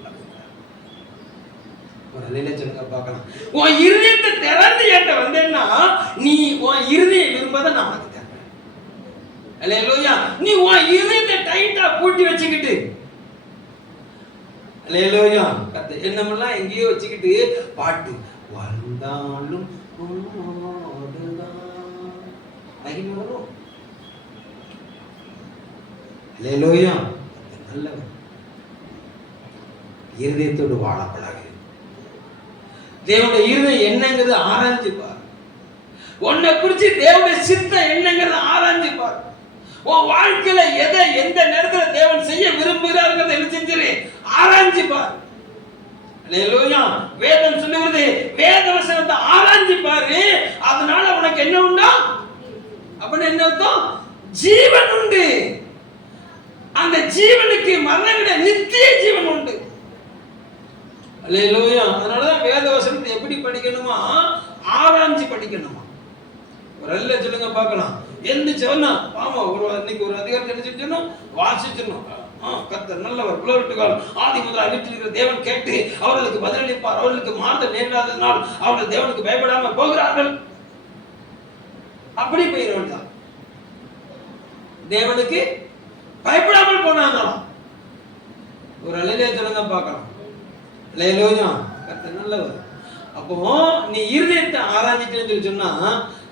ஒரு அல்லேலூயா சொல்லுங்க பார்க்கலாம். உன் இருதயத்தை திறந்து என்ற வந்தேன்னா நீ உன் இருதயம் விரும்பாத நான் உனக்கு தரேன். அல்லேலூயா. நீ உன் இருதயத்தை டைட்டா பூட்டி வச்சுக்கிட்டு, அல்லேலூயா, என்னமெல்லாம் எங்கேயோ வச்சுக்கிட்டு பாட்டு வாழ்ந்தாலும் மகிமை வரும். அல்லேலூயா. நல்லவர். இருதயத்தோடு வாழ பழகு. தேவனுடைய இருதயம் என்னங்கிறது ஆராய்ஞ்சு பார். உன்னை குறிச்சு தேவனுடைய சித்தம் என்னங்கிறது ஆராய்ஞ்சு பார். உன் வாழ்க்கையில எதை எந்த நேரத்துல தேவன் செய்ய விரும்புகிறார்கள் என்ன செஞ்சிரு ஆராய்ஞ்சு பார். அல்லேலூயா. வேதம் சொல்லுகிறது, வேத வசனத்தை ஆராய்ஞ்சு பாரு, அதனால உனக்கு என்ன உண்டா? அப்படின்னு என்ன அர்த்தம்? ஜீவன் உண்டு. அந்த ஜீவனுக்கு மரணம் விட நித்திய ஜீவன் உண்டு. அல்லேலூயா. அதனாலதான் வேத வசனத்தை எப்படி படிக்கணுமா? ஆராய்ஞ்சு படிக்கணுமா. ஒரு அல்ல சொல்லுங்க பார்க்கலாம். என்ன சொன்னா ஆமா ஒரு இன்னைக்கு ஒரு அதிகாரத்தை என்ன செஞ்சோம், வாசிச்சணும். கர்த்தர் நல்லவர். glory to God. ஆதி முதல் வீட்டில் தேவன் கேட்டு அவர்களுக்கு பதிலளிப்பார். அவர்களுக்கு மாறுதல் நேராதனால் அவர்கள் தேவனுக்கு பயப்படாம போகிறார்கள். அப்படி போயிட வேண்டாம். தேவனுக்கு பயப்படாமல் போனாங்களாம். ஒரு அல்லேலூயா சொல்லுங்க பார்க்கலாம். அல்லேலூயா. கர்த்தர் நல்லவர். அப்போ நீ இருதயத்தை ஆராய்ச்சிட்டு சொன்னா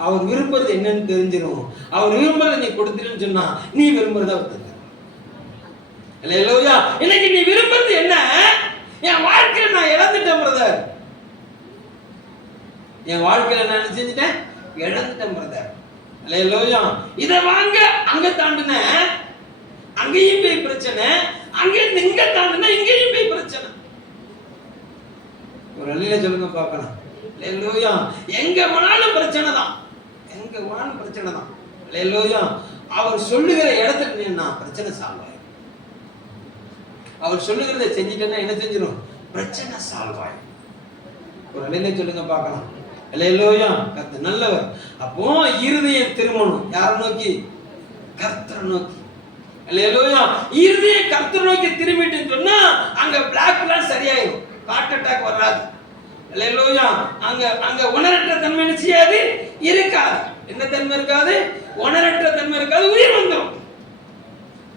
அவர் விரும்புறது என்னன்னு தெரிஞ்சிடும். அவர் விரும்புறதை நீ கொடுத்துருன்னு சொன்னா நீ விரும்புறத அவர் தருவார். அல்லேலூயா. இன்னைக்கு நீ விரும்புறது என்ன? என் வாழ்க்கையில நான் இழந்துட்டேன் பிரதர். என் வாழ்க்கையில நான் என்ன செஞ்சுட்டேன்? இழந்துட்டேன் பிரதர். அல்லேலூயா. இதை வாங்க அங்க தாண்டுன, அங்கேயும் போய் பிரச்சனை, அங்கே இங்க தாண்டுன, இங்கேயும் போய் பிரச்சனை. ஒரு அல்லேலூயா சொல்லுங்க பார்க்கலாம். அல்லேலூயா. எங்க போனாலும் பிரச்சனை தான். எங்க போனாலும் பிரச்சனை தான். அல்லேலூயா. அவர் சொல்லுகிற இடத்துல நின்னா பிரச்சனை சால்வ் ஆயிடும். அவர் சொல்லுகிறத செஞ்சிட்டேன்னா என்ன செஞ்சிடும்? பிரச்சனை சால்வ் ஆயிடும். ஒரு அல்லேலூயா சொல்லுங்க பார்க்கலாம். அல்லேலூயா. கர்த்தர் நல்லவர். அப்போ இருதயம் திரும்பணும். யாரை நோக்கி? கர்த்தரை நோக்கி. அல்லேலூயா. இருதயம் கர்த்தரை நோக்கி திரும்பிட்டுன்னு சொன்னா அங்க பிளாக் எல்லாம் சரியாயிடும். ஹார்ட் அட்டாக் வராது. அல்லேலூயா. அங்க அங்க உணரற்ற தன்மை என்ன செய்யாது, இருக்காது. என்ன தன்மை இருக்காது, உணரற்ற தன்மை இருக்காது. உயிர் வந்துடும்.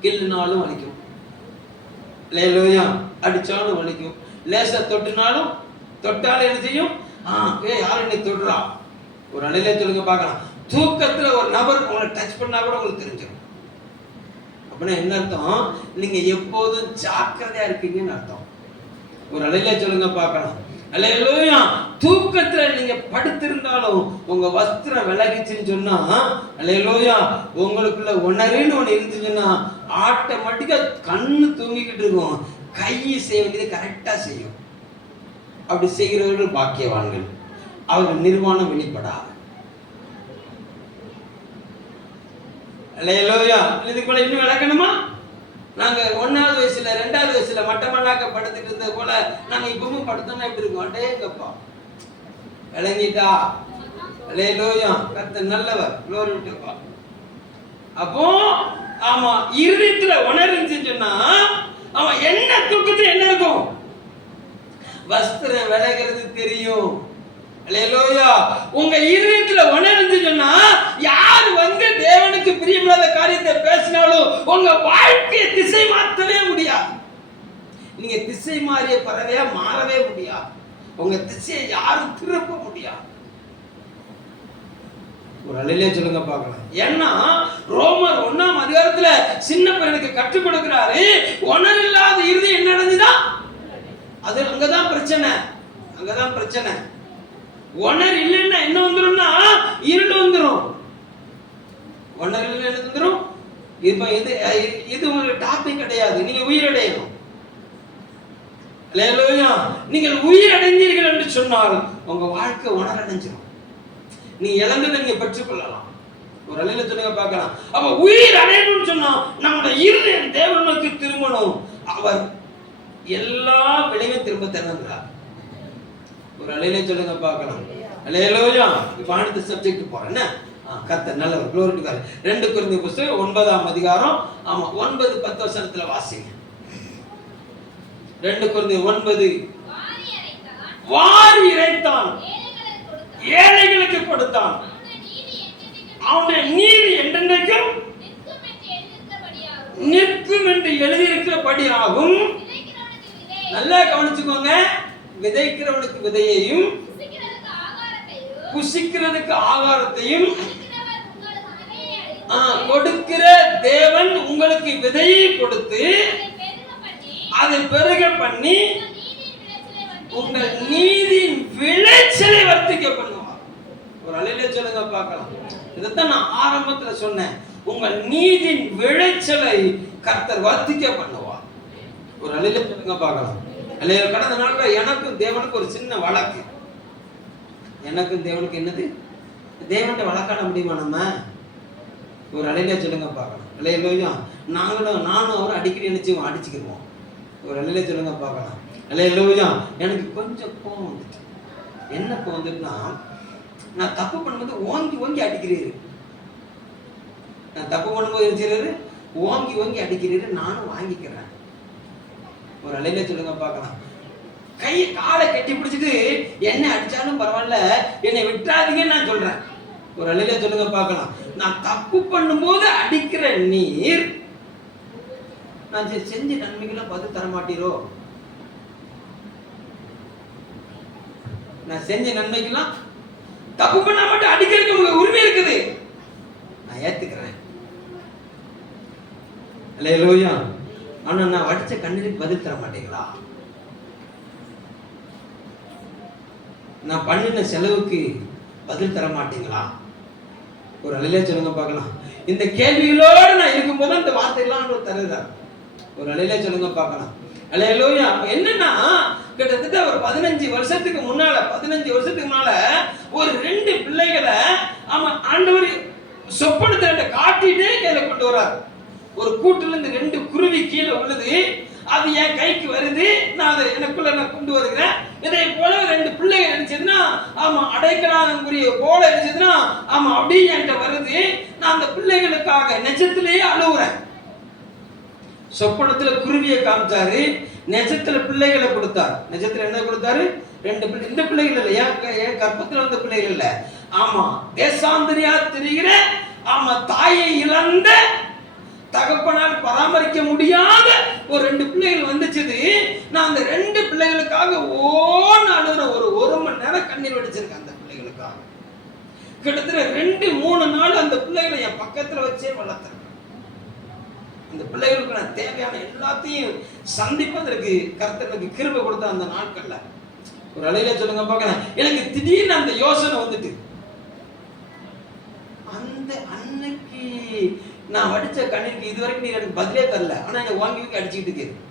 கிள்ளினாலும் வலிக்கும், அல்லேலூயா. அடிச்சாலும் வலிக்கும், லேசா தொட்டுனாலும் தொட்டாலும் என்ன செய்யும், யாரும் என்னை தொடுறா. ஒரு அலையில சொல்லுங்க பார்க்கலாம், தூக்கத்துல ஒரு நபர் உங்களை டச் பண்ணா கூட உங்களுக்கு தெரிஞ்சிடும். அப்படின்னா என்ன அர்த்தம், நீங்க எப்போதும் ஜாக்கிரதையா இருப்பீங்கன்னு அர்த்தம். ஒரு அலையில சொல்லுங்க பார்க்கலாம், அல்லேலூயா. தூக்கத்துல நீங்க படுத்திருந்தாலும் உங்க வஸ்திரம் விலகிச்சுன்னு சொன்னா, அல்லேலூயா, உங்களுக்குள்ள உணர்வுன்னு ஒண்ணு இருந்துச்சுன்னா ஆட்டோமேட்டிக்கா கண்ணு தூங்கிக்கிட்டு இருக்கும், கை செய்ய வேண்டியது கரெக்டா செய்யும். அப்படி செய்கிறவர்கள் பாக்கியவான்கள், அவர்கள் நிர்வாணம் வெளிப்படாது. அல்லேலூயா. இதுக்குள்ள இன்னும் விளக்கணுமா? நாங்க 1வது வயசுல 2வது வயசுல மட்டமல்லாக்க படுத்துட்டு இருந்தது போல நாங்க இப்பவும் படுத்தோம்னா எப்படி இருக்கும்? அடேங்கப்பா, விளங்கிட்டா? அல்லேலூயா. கர்த்தர் நல்லவர், glory to God. அப்போ ஆமா, இருதயத்துல உணர்ந்துன்னு சொன்னா அவன் என்ன தூக்கத்துல என்ன இருக்கும், வஸ்திரம் விலகிறது தெரியும். அல்லேலூயா. உங்க இருதயத்துல உணர்ந்து சொன்னா யார் வந்து தேவனுக்கு பிரியமில்லாத காரியத்தை பேசினாலும் உங்க வாழ்க்கையை திசை மாற்றவே முடியாது. நீங்க திசை மாறிய பறவையா மாறவே முடியாது. உங்க திசையை யாரும் திருப்ப முடியாது. ஒரு அலையிலே சொல்லுங்க பார்க்கலாம். ஏன்னா ரோமர் 1ஆம் அதிகாரத்துல சின்ன பையனுக்கு கற்றுக் கொடுக்கிறாரு, உணர்வில்லாத இருதயம் என்ன நடந்துதா, அது அங்கதான் பிரச்சனை, அங்கதான் பிரச்சனை. உணர் இல்லைன்னா என்ன வந்துரும்னா இருள் வந்துரும். உணர் இல்லைன்னா என்ன வந்துரும்? இது ஒரு டாபிக் கிடையாது. நீங்க உயிரடையணும். அல்லேலூயா. நீங்கள் உயிர் அடைந்தீர்கள் என்று சொன்னால் உங்க வாழ்க்கை உணரடைஞ்சிடும். நீ இழந்ததை நீங்க பெற்றுக்கொள்ளலாம். ஒரு அலையில சொல்லுங்க பார்க்கலாம். அப்ப உயிர் அடையணும்னு சொன்னா நம்முடைய இருதயம் தேவனுக்கு திரும்பணும். அவர் எல்லா விளைவையும் திரும்ப தருகிறார். ஒரு அலையில சொல்லுங்க பார்க்கலாம். அல்லேலூயா. இப்ப அடுத்த சப்ஜெக்ட் போறேன். என்ன? கர்த்தர் நல்லவர், glory to God. 2 கொரிந்தியர் புத்தகம் 9ஆம் அதிகாரம் 9-10 வசனத்துல வாசிங்க. 2 கொரிந்தியர் 9. வாரி இறைத்தான், ஏழைகளுக்கு கொடுத்தான், அவனுடைய நீதி என்றென்றைக்கும் நிற்கும் என்று எழுதியிருக்கிறபடியாகும். நல்லா கவனிச்சுக்கோங்க. விதைக்கிறவனுக்கு விதையையும் புசிக்கிறதுக்கு ஆகாரத்தையும் கொடுக்கிற தேவன் உங்களுக்கு விதையை கொடுத்து அதை பெருக பண்ணி உங்கள் நீதியின் விளைச்சலை வர்த்திக்க பண்ணுவார். ஒரு அலையில சொல்லுங்க பார்க்கலாம். இதைத்தான் நான் ஆரம்பத்துல சொன்னேன். உங்கள் நீதியின் விளைச்சலை கர்த்தர் வர்த்திக்க பண்ணுவார். ஒரு அலையில சொல்லுங்க பார்க்கலாம். கடந்த நாட்கள் எனக்கும் தேவனுக்கு ஒரு சின்ன வழக்கு. எனக்கும் தேவனுக்கு என்னது? தேவன்கிட்ட வழக்காட முடியுமா நம்ம? ஒரு அலையில சொல்லுங்க பார்க்கலாம். அல்லேலூயா. நானும் அவரும் அடிக்கடி நினைச்சுவோம், அடிச்சுக்கிடுவோம். ஒரு அலையில சொல்லுங்க பார்க்கலாம். அல்லேலூயா. எனக்கு கொஞ்சம் கோவம் வந்துச்சு. என்ன கோவம் வந்துட்டுனா, நான் தப்பு பண்ணும்போது ஓங்கி அடிக்கிறீரு. நான் தப்பு பண்ணும்போது என்ன செய்யறாரு? ஓங்கி அடிக்கிறீரு. நானும் வாங்கிக்கிறேன். ஒரு அலையில சொல்லுங்க பார்க்கலாம். காலை கட்டி பிடிச்சிட்டு என்ன அடிச்சாலும் பரவாயில்ல, என்னை விட்டுறாதீங்கன்னு நான் சொல்றேன். ஒரு அலையில சொல்லுங்க பார்க்கலாம். நான் தப்பு பண்ணும்போது அடிக்கிற நீர், நான் செஞ்ச நன்மைகளை பதில் தர மாட்டீரோ? நான் செஞ்ச நன்மைக்கெல்லாம் தப்பு பண்ண மட்டும் அடிக்கிறதுக்கு உங்களுக்கு உரிமை இருக்குது, நான் ஏத்துக்கிறேன். அல்லேலூயா. ஆனா நான் அடிச்ச கண்ணீருக்கு பதில் தர மாட்டீங்களா? நான் பண்ணின செலவுக்கு பதில் தர மாட்டீங்களா? ஒரு அலையில சொல்லுங்க பார்க்கலாம். இந்த கேள்விகளோடு நான் இருக்கும்போது அந்த வார்த்தையெல்லாம் தருகிறார். ஒரு அலையில சொல்லுங்க பார்க்கலாம். அல்லேலூயா. என்னன்னா கிட்டத்தட்ட ஒரு 15 வருஷத்துக்கு முன்னால ஒரு 2 பிள்ளைகளை ஆண்டவர் சொப்பனத்தை காட்டிட்டே கையில கொண்டு வரார். ஒரு கூட்டுல இருந்து 2 குருவி கீழே உள்ளது. அது என் கைக்கு வருது. நான் அதை எனக்குள்ள கொண்டு வருகிறேன். இதே போல 2 பிள்ளைகள் நினைச்சதுன்னா அடைக்கலாங்குரிய போல இருந்துச்சுன்னா அப்படியே என்கிட்ட வருது. நான் அந்த பிள்ளைகளுக்காக நெஜத்திலேயே அழுவுறேன். சொப்பனத்துல குருவியை காமிச்சாரு, நெஜத்துல பிள்ளைகளை கொடுத்தார். நெஜத்துல என்ன கொடுத்தாரு? 2 பிள்ளை, இந்த பிள்ளைகள் இல்லை, என் கற்பத்தில் வந்த பிள்ளைகள் இல்லை. ஆமா, தேசாந்திரியா திரிகிற, ஆமா, தாயை இழந்த, தகப்பனால் பராமரிக்க முடியாத ஒரு 2 பிள்ளைகள் வந்துச்சுது. நான் அந்த 2 பிள்ளைகளுக்காக அழுகிற ஒரு மணி நேரம் கண்ணீர் வடிச்சிருக்கேன். அந்த பிள்ளைகளுக்காக கிட்டத்தட்ட 2-3 நாள் அந்த பிள்ளைகளை என் பக்கத்துல வச்சே வளர்த்துருக்கேன். அந்த பிள்ளைகளுக்கு நான் தேவையான எல்லாத்தையும் சந்திப்பதற்கு கர்த்தர் எனக்கு கிருபை கொடுத்த அந்த நாட்கள்ல ஒரு அலையில சொல்லுங்க பார்க்கிறேன், எனக்கு திடீர்னு அந்த யோசனை வந்துட்டு, அந்த அன்னைக்கு நான் வடிச்ச கண்ணீருக்கு இதுவரைக்கும் நீ எனக்கு பதிலே தரல, ஆனா என்னை வாங்கி அடிச்சுக்கிட்டு இருக்கு.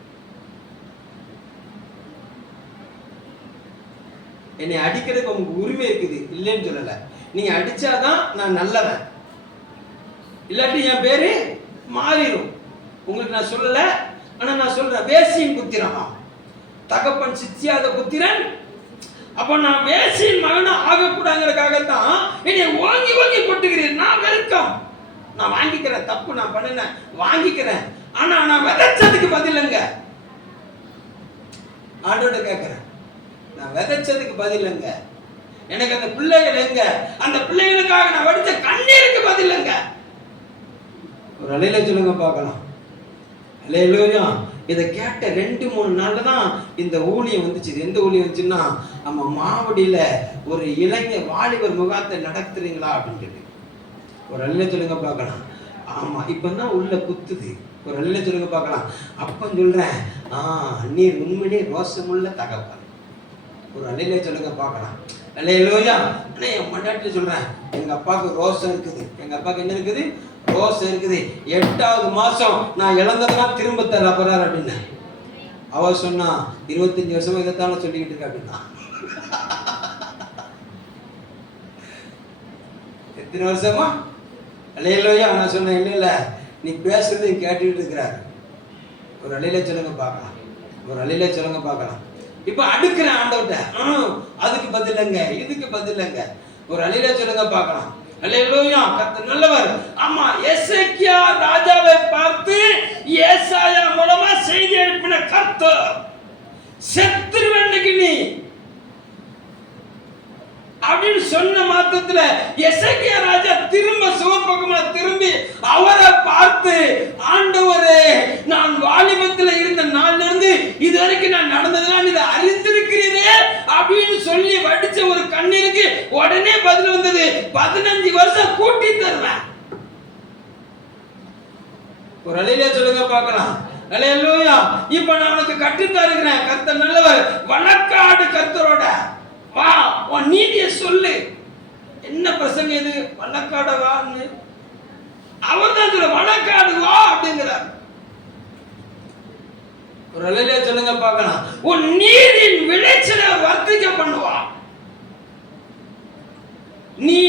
என்னை அடிக்கிறதுக்கு உங்களுக்கு உரிமை இருக்குது, இல்லைன்னு சொல்லல. நீங்க அடிச்சாதான் நான் நல்லவன், இல்லாட்டி என் பேரு மாறிடும். உங்களுக்கு நான் சொல்லல, ஆனா நான் சொல்றேன், வேசியின் புத்திரமா தகப்பன் சித்தியாத புத்திரன். அப்ப நான் வேசியின் மகனா ஆகக்கூடாதுங்கிறதுக்காகத்தான் என்னை வாங்கி கொட்டுகிறேன். நான் வெல்கம், நான் வாங்கிக்கிறேன், தப்பு நான் பண்ணினேன், வாங்கிக்கிறேன். ஆனா நான் விதைச்சதுக்கு பதிலுங்க. ஆண்டோட கேட்கிறேன், நான் விதைச்சதுக்கு பதிலுங்க. எனக்கு அந்த பிள்ளைகள் எங்க? அந்த பிள்ளைகளுக்காக நான் வடிச்ச கண்ணீருக்கு பதிலுங்க. ஒரு அலையில சொல்லுங்க பார்க்கலாம். அல்லேலூயா. இதை கேட்ட 2-3 நாள்ல தான் இந்த ஊழியம் வந்துச்சு. எந்த ஊழியம் வந்துச்சுன்னா, நம்ம மாவடியில ஒரு இளைஞர் வாலிபர் முகாத்தை நடத்துறீங்களா அப்படின்னு ஒரு அலையில சொல்லுங்க பார்க்கலாம். ஆமா, இப்பதான் உள்ள குத்துது. ஒரு அலையில சொல்லுங்க பார்க்கலாம். அப்ப சொல்றேன், நீர் உண்மையிலே ரோசமுள்ள தகப்பன். ஒரு அலையில சொல்லுங்க பார்க்கலாம். அல்லேலூயா. ஆனா என் மண்டாட்டி சொல்றேன், எங்க அப்பாவுக்கு ரோசம் இருக்குது. எங்க அப்பாவுக்கு என்ன இருக்குது? ரோசம் இருக்குது. 8வது மாசம் நான் இழந்ததெல்லாம் திரும்ப தர போறாரு அப்படின்னு அவ சொன்னா. 25 வருஷமா இதைத்தான சொல்லிக்கிட்டு இருக்க அப்படின்னா. எத்தனை வருஷமா? அல்லேலூயா. நான் சொன்னேன், இல்ல நீ பேசுறது கேட்டுக்கிட்டு இருக்கிறாரு. ஒரு அலையில சொல்லுங்க பார்க்கலாம். ஒரு அலையில சொல்லுங்க பார்க்கலாம். இப்ப அடுக்கிறேன் ஆண்டவர்ட்ட, அதுக்கு பதிலங்க, இதுக்கு பதிலங்க. ஒரு அலையில சொல்லுங்க பார்க்கலாம். அல்லேலூயா. கர்த்தர் நல்லவர். ஆமா, எசேக்கியா ராஜாவை பார்த்து ஏசாயா மூலமா செய்தி அனுப்பின கர்த்தர், செத்துருவன்னைக்கு நீ அப்படின்னு சொன்ன மாத்திரத்துல எசேக்கியா ராஜா திரும்ப சிவப்பக்கமா திரும்பி அவரை பார்த்து, ஆண்டவரே, நான் வாலிபத்துல இருந்த நாள்ல இருந்து இது வரைக்கும் நான் நடந்ததெல்லாம் இதை அறிந்திருக்கிறீரே அப்படின்னு சொல்லி வடிச்ச ஒரு கண்ணீருக்கு உடனே பதில் வந்தது, 15 வருஷம் கூட்டி தருவேன். ஒரு அலையில சொல்லுங்க பார்க்கலாம். அல்லேலூயா. இப்ப நான் உனக்கு கற்றுத்தருகிறேன். கர்த்தர் நல்லவர். வழக்காடு கர்த்தரோட, வா, உன் நீதியை சொல்லு. என்ன பிரசங்க இது? வழக்காடவான்னு அவர் தான் சொல்ல, வழக்காடு வா அப்படிங்கிறார். ஒரு அலையில சொல்லுங்க பார்க்கலாம். உன் நீதியின் விளைச்சலை வர்த்திக்க பண்ணுவா. நீ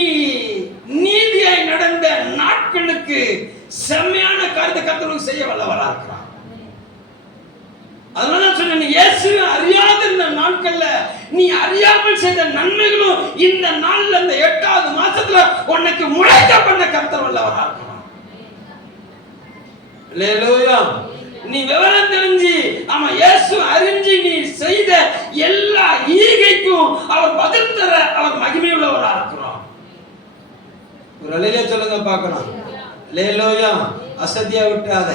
நீதியாய் நடந்த நாட்களுக்கு செம்மையான காரியத்தை கர்த்தருக்கு செய்ய வல்லவரா இருக்கிறார். அதனால சொன்ன, இயேசு அறியாத இந்த நாட்கள்ல நீ அறியாமல் செய்த நன்மைகளும் இந்த நாள்ல, இந்த 8வது மாசத்துல உனக்கு முளைக்க பண்ண கர்த்தர் வல்லவரா இருக்கிறார். அல்லேலூயா. நீ விவரம் தெரிஞ்சு, ஆமா, இயேசு அறிஞ்சு நீ செய்த எல்லா ஈகைக்கும் அவர் பதில் தர அவர் மகிமை உள்ளவரா இருக்கிறார். ஒரு அலையில சொல்லுங்க பார்க்கலாம். அல்லேலூயா. அசத்தியா விட்டுறாத,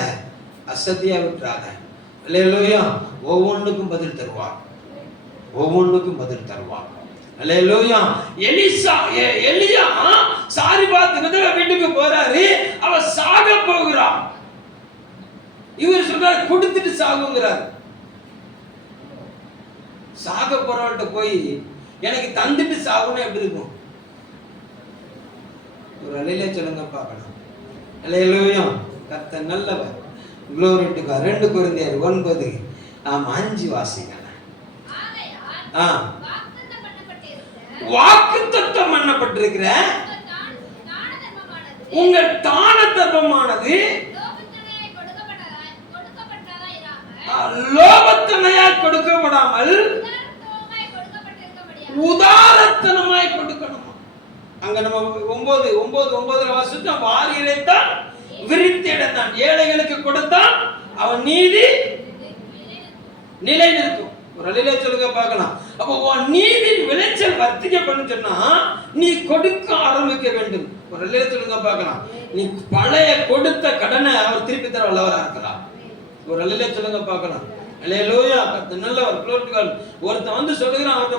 அசத்தியா விட்டுறாத. அல்லேலூயா. ஒவ்வொன்றுக்கும் பதில் தருவார், ஒவ்வொன்றுக்கும் பதில் தருவார். அல்லேலூயா. எலியா சாரிபாத் விதவை வீட்டுக்கு போறாரு. அவ சாக போகிறான். இவர் சொல்றாரு, கொடுத்துட்டு சாகுங்கிறார். சாக போறவன்ட்ட போய் எனக்கு தந்துட்டு சாகுன்னு எப்படி இருக்கும்? ஒரு அலையில சொல்லுங்க பார்க்கலாம். அல்லேலூயா. கர்த்தர் நல்லவர். Glory to God. 2 கொரிந்தியர் 9 5 வாசிங்க. வாக்குத்தத்தம் பண்ணப்பட்டிருக்கிற உங்கள் தான தர்மமானது லோபத்தனையாய் கொடுக்கப்படாமல் உதாரத்தனமாய் கொடுக்கணும். அங்க நம்ம 9 வாசிச்சோம். வாரியரைத்தான் விரித்திடத்தான் ஏழைகளுக்கு கொடுத்தான் அவன் நீதி நிலை நிற்கும். ஒரு அலையிலே சொல்லுங்க பார்க்கலாம். அப்போ உன் நீதி விளைச்சல் வர்த்திக்கப்படும் சொன்னா நீ கொடுக்க ஆரம்பிக்க வேண்டும். ஒரு அலையிலே சொல்லுங்க பார்க்கலாம். நீ பழைய கொடுத்த கடனை அவர் திருப்பி தர வல்லவரா இருக்கிறார். ஒரு அலையிலே சொல்லுங்க பார்க்கலாம். அல்லேலூயா. நல்லவர். ஒருத்தன் வந்து சொல்லுகிறான், அவரை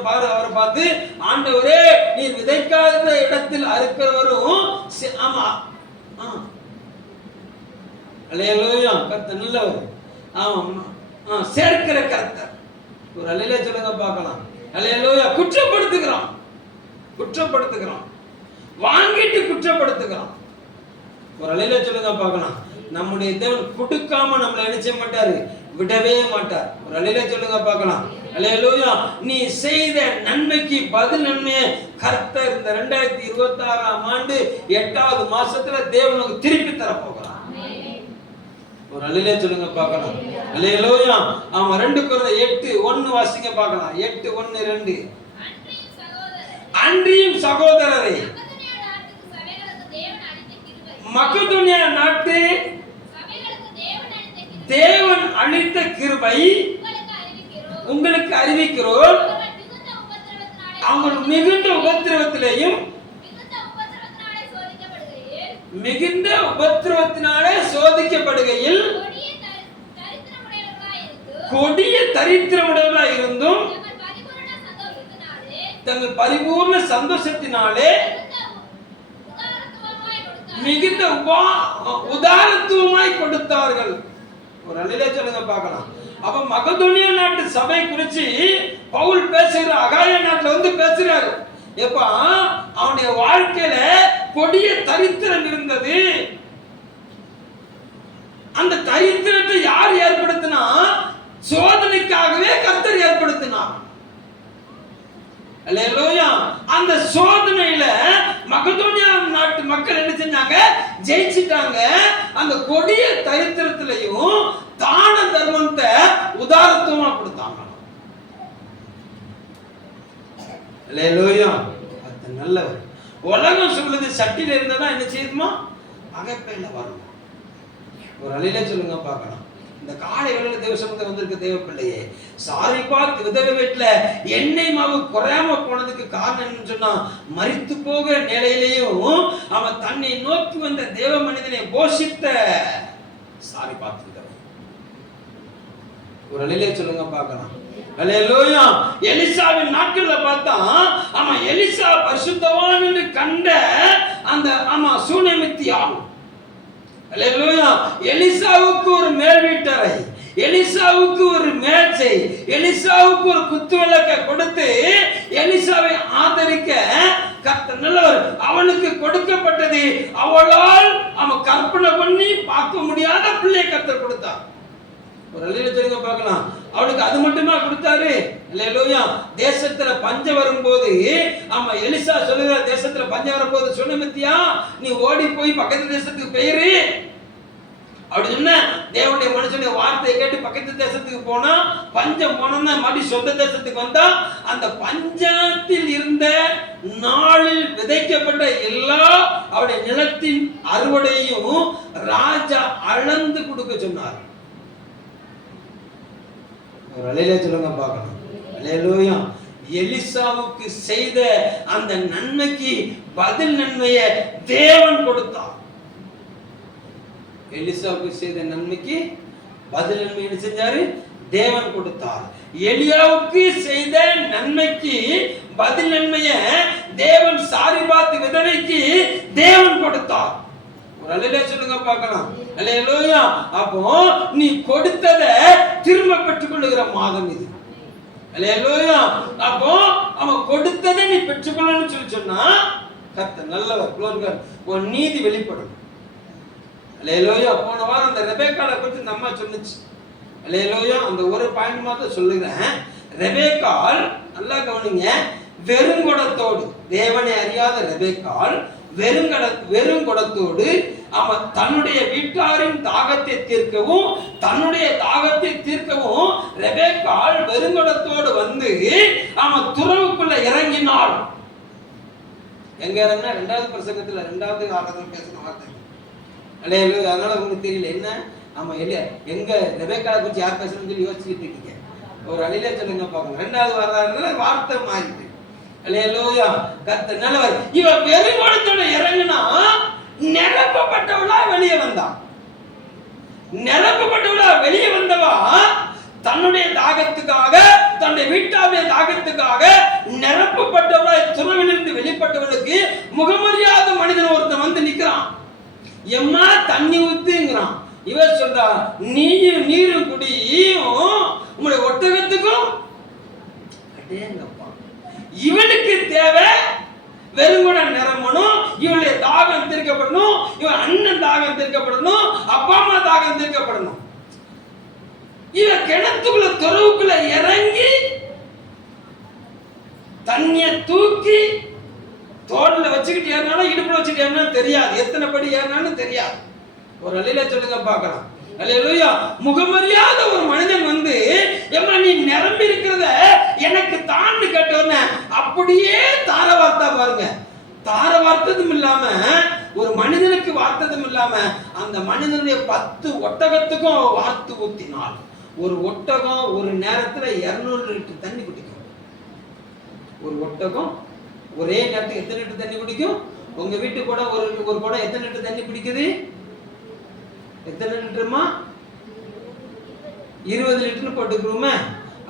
பார்த்து, ஆண்டவரே நீர் விதைக்காத இடத்தில் அறுக்கிறவரும் ஆமா அல்லேலூயா. கர்த்தர் நல்லவர். ஆமா சேர்க்கிற கர்த்தர். ஒரு அல்லேலூயா சொல்லுங்க பார்க்கலாம். அல்லேலூயா. குற்றப்படுத்துகிறான் வாங்கிட்டு குற்றப்படுத்துகிறான். ஒரு அல்லேலூயா சொல்லுங்க பார்க்கலாம். நம்முடைய தேவன் கொடுக்காம நம்மளை நினைச்ச மாட்டாரு, விடவே மாட்டார். ஒரு அல்லேலூயா சொல்லுங்க பார்க்கலாம். அல்லேலூயா. நீ செய்த நன்மைக்கு பதில் நன்மையை கர்த்தர் இந்த 2026ஆம் ஆண்டு 8வது மாசத்துல தேவனுக்கு திருப்பி தர போகிறார். ஒரு அல்லேலூயா சொல்லுங்க பார்க்கலாம். அல்லேலூயா. ஆமா 2 கொரிந்தியர் 8:1 வாசிங்க பார்க்கலாம். 8:1-2. அன்றியும் சகோதரரே, மக்கெதோனியா நாட்டு தேவன் அளித்த கிருபை உங்களுக்கு அறிவிக்கிறோம். அவங்க மிகுந்த உபத்திரவத்திலேயும் மிகுந்த உபத்திரவத்தினாலே சோதிக்கப்படுகையில் கொடிய தரித்திரமுடையவர்களாய் இருந்தும் தங்கள் பரிபூர்ண சந்தோஷத்தினாலே மிகுந்த உதாரத்துவமாய் கொடுத்தார்கள். ஒரு அல்லேலூயா சொல்லுங்க பார்க்கலாம். அப்ப மக்கெதோனியா நாட்டு சபை குறிச்சு பவுல் பேசுகிற அகாயா நாட்டுல வந்து பேசுறாரு. எப்ப அவனுடைய வாழ்க்கையில கொடிய தரித்திரம் இருந்தது. அந்த தரித்திரத்தை யார் ஏற்படுத்தினா? சோதனைக்காகவே கர்த்தர் ஏற்படுத்தினார். அல்லேலூயா. அந்த சோதனையில மக்கெதோனியா நாட்டு மக்கள் என்ன செஞ்சாங்க? ஜெயிச்சிட்டாங்க. அந்த கொடிய தரித்திரத்திலையும் தான தர்மத்தை உதாரத்துவமா கொடுத்தாங்க. அல்லேலூயா. அது நல்லவர். உலகம் சொல்லுது சட்டில இருந்தா என்ன செய்யுமா? அகப்பையில வரும். ஒரு அல்லேலூயா சொல்லுங்க பார்க்கலாம். இந்த காலை வேளையில தேவ சமூகத்துல வந்திருக்க தேவ பிள்ளையே, சாரிபாத் விதவை வீட்டுல எண்ணெய் மாவு குறையாம போனதுக்கு காரணம் என்னன்னு சொன்னா, மரித்து போகிற நிலையிலையும் அவன் தன்னை நோக்கி வந்த தேவ மனிதனை போஷித்த சாரிபாத் விதவை. ஒரு அல்லேலூயா சொல்லுங்க பார்க்கலாம். அல்லேலூயா. எலிசாவின் நாட்கள்ல பார்த்தா அவன் எலிசா பரிசுத்தவான் என்று கண்ட அந்த சூனேமித்தியாள். அல்லேலூயா. எலிசாவுக்கு ஒரு மேல் வீட்டறை, எலிசாவுக்கு ஒரு மேஜை, எலிசாவுக்கு ஒரு குத்துவிளக்கை கொடுத்து எலிசாவை ஆதரிக்க கர்த்தர் நல்லவர். அவனுக்கு கொடுக்கப்பட்டது அவளால் அவன் கற்பனை பண்ணி பார்க்க முடியாத பிள்ளையை கர்த்தர் கொடுத்தார். ஒரு அல்லேலூயா சொல்லுங்க பார்க்கலாம். அவனுக்கு அது மட்டுமா கொடுத்தாரு? அல்லேலூயா. தேசத்துல பஞ்சம் வரும்போது எலிசா சொல்லுகிற, தேசத்துல பஞ்சம் வரும்போது சுனமித்தியா நீ ஓடி போய் பக்கத்து தேசத்துக்கு போயிரு அப்படி சொன்ன. தேவனுடைய மனுஷனுடைய வார்த்தையை கேட்டு பக்கத்து தேசத்துக்கு போனா, பஞ்சம் போனோம்னா மறுபடியும் சொந்த தேசத்துக்கு வந்தா, அந்த பஞ்சத்தில் இருந்த நாளில் விதைக்கப்பட்ட எல்லா அவருடைய நிலத்தின் அறுவடையும் ராஜா அளந்து கொடுக்க சொன்னார். ஒரு அல்லேலூயா சொல்லுங்க பார்க்கலாம். அல்லேலூயா. எலிசாவுக்கு செய்த அந்த நன்மைக்கு பதில் நன்மையை தேவன் கொடுத்தார். எலிசாவுக்கு செய்த நன்மைக்கு பதில் நன்மை என்ன செஞ்சாரு? தேவன் கொடுத்தார். எலியாவுக்கு செய்த நன்மைக்கு பதில் நன்மையை தேவன் சாரிபாத் விதவைக்கு தேவன் கொடுத்தார். ஒரு அல்லேலூயா சொல்லுங்க பார்க்கலாம். அல்லேலூயா. அப்போ நீ கொடுத்ததை திரும்ப பெற்றுக் கொள்ளுகிற மாதம் இது. அல்லேலூயா. அப்போ அவன் கொடுத்ததை நீ பெற்றுக்கொள்ளணும்னு சொல்லி சொன்னா கர்த்தர் நல்லவர். உன் நீதி வெளிப்படும். அல்லேலூயா. போன வாரம் அந்த ரெபேக்காளை குறித்து நம்ம சொன்னுச்சு. அல்லேலூயா. அந்த ஒரு பாயிண்ட் மாத்திரம் சொல்லுகிறேன். ரெபேக்காள் நல்லா கவனிங்க. வெறுங்குடத்தோடு, தேவனை அறியாத ரெபேக்காள் வெறுங்குடத்தோடு அவன் தன்னுடைய வீட்டாரின் தாகத்தை தீர்க்கவும் தன்னுடைய தாகத்தை தீர்க்கவும் ரெபேக்காள் வெறுங்குடத்தோடு வந்து அவன் துறவுக்குள்ள இறங்கினாள். எங்க இறங்கினா? 2வது பிரசங்கத்துல 2வது ஆராதனை பேசின வார்த்தை. அல்லேலூயா. அதனால உங்களுக்கு தெரியல என்ன? ஆமா இல்லையா? எங்க ரெபேக்காளை குறித்து யார் பேசணும்னு சொல்லி யோசிச்சுட்டு இருக்கீங்க. ஒரு அழிலே சொல்லுங்க பார்க்கணும். 2வது வர்றாருல வார்த்தை மாறிட்டு. அல்லேலூயா. கர்த்தர் நல்லவர். இவன் வெறுமனத்தோட இறங்குனா நிரப்பப்பட்டவளா வெளியே வந்தான். நிரப்பப்பட்டவளா வெளியே வந்தவா தன்னுடைய தாகத்துக்காக, தன்னுடைய வீட்டாவுடைய தாகத்துக்காக நிரப்பப்பட்டவளா துறவிலிருந்து வெளிப்பட்டவளுக்கு முகமறியாத மனிதன் ஒருத்தன் வந்து நிக்கிறான். எம்மா தண்ணி ஊத்துங்கிறான். இவர் சொல்றா, நீரும் குடியும் உங்களுடைய ஒட்டகத்துக்கும். அடேங்கப்பா, இவனுக்கு தேவை வெறுங்குட நிரம்பணும், இவனுடைய தாகம் தீர்க்கப்படணும், இவன் அண்ணன் தாகம் தீர்க்கப்படணும், அப்பா அம்மா தாகம் தீர்க்கப்படணும். இவன் கிணத்துக்குள்ள துறவுக்குள்ள இறங்கி தண்ணிய தூக்கி தோல்ல வச்சுக்கிட்டு ஏறினாலும் இடுப்புல வச்சுட்டு ஏறினாலும் தெரியாது, எத்தனை படி ஏறினாலும் தெரியாது. ஒரு அழில சொல்லுங்க பார்க்கலாம். அல்லேலூயா. முகமறியாத ஒரு மனிதன் வந்து எம்மா நீ நிரம்பி இருக்கிறத எனக்கு தாண்டு கேட்டோன்னு அப்படியே தார வார்த்தா பாருங்க. தார வார்த்ததும் இல்லாம ஒரு மனிதனுக்கு வார்த்ததும் இல்லாம அந்த மனிதனுடைய 10 ஒட்டகத்துக்கும் வார்த்து ஊத்தினாள். ஒரு ஒட்டகம் ஒரு நேரத்துல 200 லிட்டர் தண்ணி குடிக்கும். ஒரு ஒட்டகம் ஒரே நேரத்துக்கு எத்தனை லிட்டர் தண்ணி குடிக்கும்? உங்க வீட்டு கூட ஒரு குடம் எத்தனை லிட்டர் தண்ணி பிடிக்குது? எத்தனை லிட்டருமா? 20 லிட்டர்னு போட்டுக்கிறோமே.